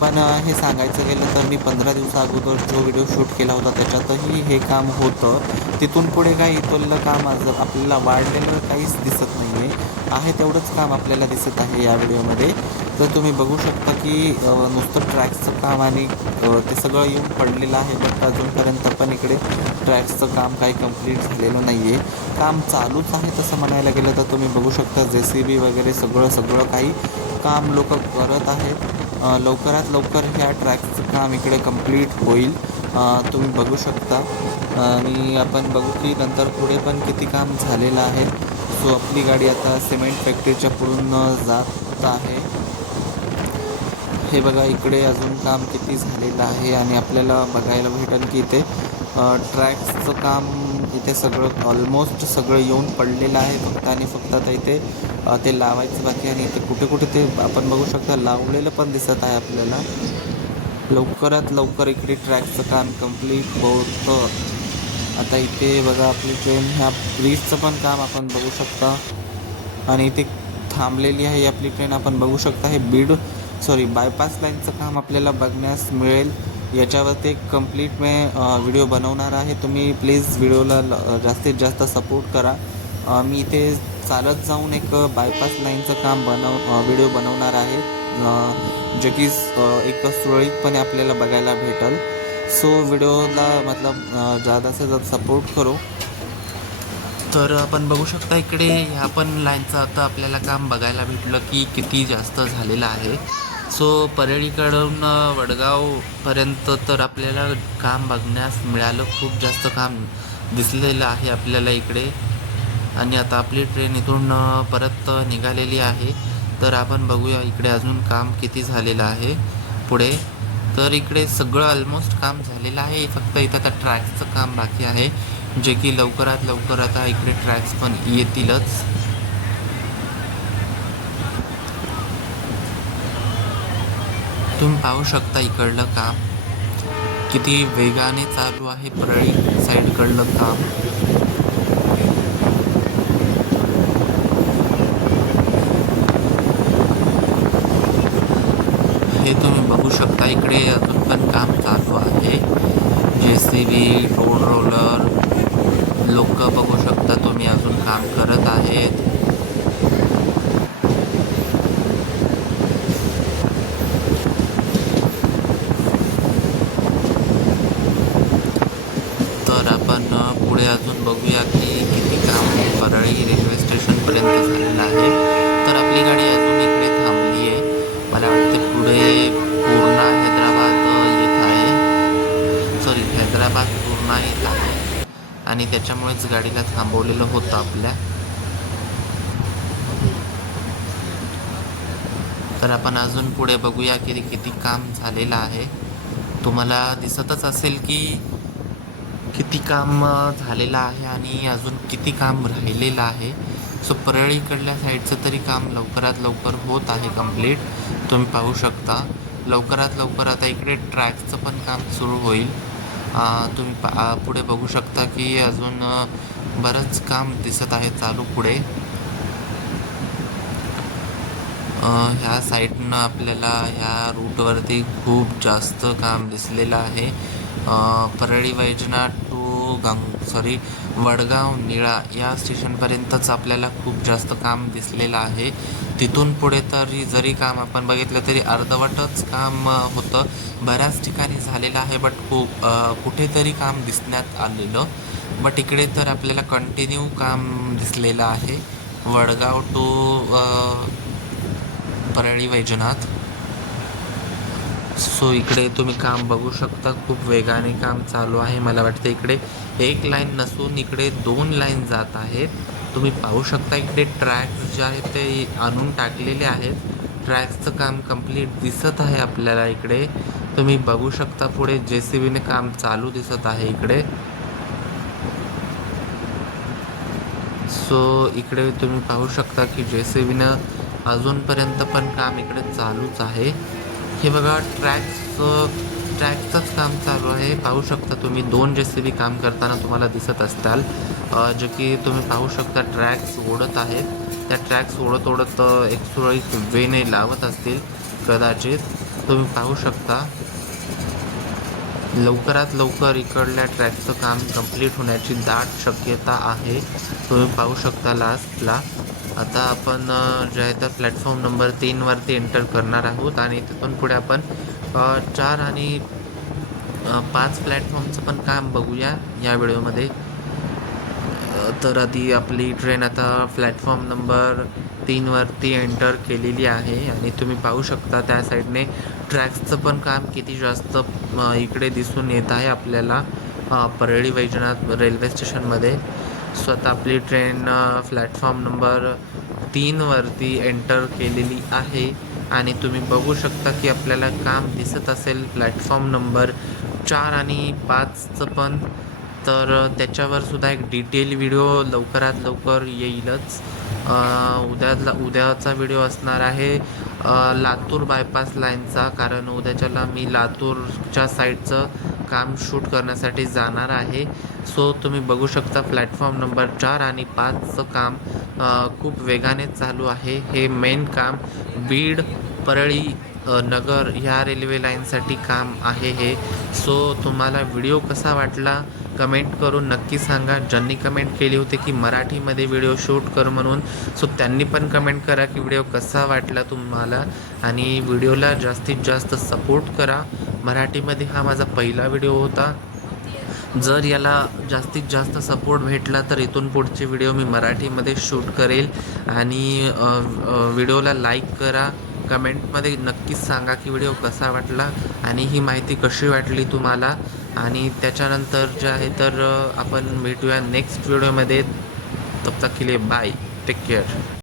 पण हे सांगायचं गेलं तर मी 15 दिवसा अगोदर जो व्हिडिओ शूट केला होता त्याच्यातही हे काम होतं. तिथून पुढे काही इथलं काम आपल्याला वाढलेलं काहीच दिसत नाही आहे. तेवढंच काम आपल्याला दिसत आहे या व्हिडिओमध्ये. तर तुम्ही बघू शकता की नुसतं ट्रॅक्सचं काम आणि ते सगळं येऊन पडलेलं आहे. बट अजूनपर्यंत पण इकडे ट्रॅक्सचं काम काही कंप्लीट झालेलं नाही आहे. काम चालूच आहे तसं म्हणायला गेलं तर. तुम्ही बघू शकता JCB वगैरे सगळं काही काम लोक करत आहेत. लवकरात लवकर ह्या ट्रॅकचं काम इकडे कंप्लीट होईल, तुम्ही बघू शकता. आणि आपण बघू की नंतर पुढे पण किती काम झालेलं आहे. सो आपली गाडी आता सिमेंट फॅक्टरीच्या पुढून जात आहे. हे बघा इकडे अजून काम किती झालेलं आहे. आणि आपल्याला बघायला भेटेल की इथे ट्रॅक्सचं काम इथे सगळं ऑलमोस्ट सगळं येऊन पडलेलं आहे. फक्त आणि फक्त आता इथे ते लावायचं बाकी आहे. आणि इथे कुठे कुठे ते आपण बघू शकता लावलेलं पण दिसत आहे आपल्याला. लवकरात लवकर इकडे ट्रॅकचं काम कंप्लीट होतं. आता इथे बघा आपली ट्रेन ह्या ब्रिजचं पण काम आपण बघू शकता. आणि इथे थांबलेली आहे आपली ट्रेन आपण बघू शकता. हे बायपास लाईनचं काम आपल्याला बघण्यास मिळेल. याच्यावरती एक कंप्लीट मी व्हिडिओ बनवणार आहे. तुम्ही प्लीज व्हिडिओला जास्तीत जास्त सपोर्ट करा. मी इथे चालत जाऊन एक बायपास लाईनचं काम व्हिडिओ बनवणार आहे, जे की एक सुरळीतपणे आपल्याला बघायला भेटेल. सो व्हिडिओला ज़्यादा से ज़्यादा सपोर्ट करो. तर आपण बघू शकता इकडे ह्या पण लाईनचं आता आपल्याला काम बघायला भेटलं की किती जास्त झालेलं आहे. सो परळीकडून वडगावपर्यंत तर आपल्याला काम बघण्यास मिळालं. खूप जास्त काम दिसलेलं आहे आपल्याला इकडे. आणि आता आपली ट्रेन इथून परत निघालेली आहे. तर आपण बघूया इकडे अजून काम किती झालेलं आहे पुढे. तर इकडे सगळं ऑलमोस्ट काम झालेलं आहे. फक्त इथं आता ट्रॅक्सचं काम बाकी आहे, जे की लवकरात लवकर आता इकडे ट्रॅक्स पण येतीलच. तुम्ही पाहू शकता इकडलं काम किती वेगाने चालू आहे. परळी साईडकडलं काम हे तुम्ही बघू शकता. इकडे अजून पण काम चालू आहे. JCB, रोड रोलर लोक बघू शकता तुम्ही अजून काम करत आहेत. तर आपण पुढे अजून बघूया की किती काम परळी रेल्वे स्टेशनपर्यंत झालेलं आहे. तर आपली गाडी अजून इकडे थांबली आहे. मला वाटते पुढे पूर्णा हैदराबाद येत आहे. हैदराबाद पूर्णा येत आहे आणि त्याच्यामुळेच गाडीला थांबवलेलं होतं आपल्या. तर आपण अजून पुढे बघूया की किती काम झालेलं आहे. तुम्हाला दिसतच असेल की किती काम झालेलं आहे आणि अजून किती काम राहिलेलं आहे. सो परळीकडल्या साईडचं तरी काम लवकरात लवकर होत आहे कंप्लीट. तुम्ही पाहू शकता लवकरात लवकर आता इकडे ट्रॅकचं पण काम सुरू होईल. तुम्ही पुढे बघू शकता की अजून बरंच काम दिसत आहे चालू पुढे. ह्या साईडनं आपल्याला ह्या रूटवरती खूप जास्त काम दिसलेलं आहे. परळी वैजनाथ टू वडगाव निळा या स्टेशनपर्यंतच आपल्याला खूप जास्त काम दिसलेलं आहे. तिथून पुढे तरी जरी काम आपण बघितलं तरी अर्धवटच काम होतं. बऱ्याच ठिकाणी झालेलं आहे बट कुठेतरी काम दिसण्यात आलेलं. बट इकडे तर आपल्याला कंटिन्यू काम दिसलेलं आहे वडगाव टू परळी वैजनाथ. सो इकडे तुम्ही काम बघू शकता. खूप वेगाने काम चालू आहे. मला वाटतं इकडे एक लाईन नसून इकडे 2 लाईन जात आहेत. तुम्ही पाहू शकता इकडे ट्रॅक्स जे आहेत ते आणून टाकलेले आहेत. ट्रॅक्सचं काम कंप्लीट दिसत आहे आपल्याला इकडे. तुम्ही बघू शकता पुढे JCBने काम चालू दिसत आहे इकडे. सो इकडे तुम्ही पाहू शकता की JCBनं अजूनपर्यंत पण काम इकडे चालूच आहे. हे बघा ट्रॅकचंच काम चालू आहे. पाहू शकता तुम्ही 2 JCB काम करताना तुम्हाला दिसत असताल, जे की तुम्ही पाहू शकता ट्रॅक्स ओढत आहेत. त्या ट्रॅक्स ओढत एक सुरळीत वेने लावत असतील कदाचित. तुम्ही पाहू शकता लवकरात लवकर इकडल्या ट्रॅकचं काम कंप्लीट होण्याची दाट शक्यता आहे. तुम्ही पाहू शकता लास्टला आता आपण जे आहे तर प्लॅटफॉर्म नंबर 3वरती एंटर करणार आहोत आणि तिथून पुढे आपण 4 आणि 5 प्लॅटफॉर्मचं पण काम बघूया या व्हिडिओमध्ये. तर आधी आपली ट्रेन आता प्लॅटफॉर्म नंबर 3वरती एंटर केलेली आहे आणि तुम्ही पाहू शकता त्या साईडने ट्रॅक्सचं पण काम किती जास्त इकडे दिसून येत आहे आपल्याला परळी वैजनाथ रेल्वे स्टेशनमध्ये. स्वतः आपली ट्रेन प्लॅटफॉर्म नंबर 3वरती एंटर केलेली आहे आणि तुम्ही बघू शकता की आपल्याला काम दिसत असेल प्लॅटफॉर्म नंबर 4 आणि 5चं पण. तर त्याच्यावर सुद्धा एक डिटेल व्हिडिओ लवकरात लवकर येईलच. उद्याचा व्हिडिओ असणार आहे लातूर बायपास लाईनचा, कारण उद्याच्याला मी लातूरच्या साईडचं काम शूट करण्यासाठी जाणार आहे. सो तुम्ही बघू शकता प्लॅटफॉर्म नंबर 4 आणि 5चं काम खूप वेगाने चालू आहे. हे मेन काम बीड, परळी, नगर ह्या रेल्वे लाईनसाठी काम आहे हे. सो तुम्हाला व्हिडिओ कसा वाटला कमेंट करून नक्की सांगा. ज्यांनी कमेंट केली होती की मराठीमध्ये व्हिडिओ शूट कर म्हणून, सो त्यांनी पण कमेंट करा की व्हिडिओ कसा वाटला तुम्हाला, आणि व्हिडिओला जास्तीत जास्त सपोर्ट करा. मराठीमध्ये हा माझा पहिला व्हिडिओ होता. जर याला जास्तीत जास्त सपोर्ट भेटला तर इथून पुढचे व्हिडिओ मी मराठीमध्ये शूट करेल. आणि व्हिडिओला लाईक करा. कमेंटमध्ये नक्कीच सांगा की व्हिडिओ कसा वाटला आणि ही माहिती कशी वाटली तुम्हाला. आणि त्याच्यानंतर जे आहे तर आपण भेटूया नेक्स्ट व्हिडिओमध्ये. तब तक के लिए बाय, टेक केअर.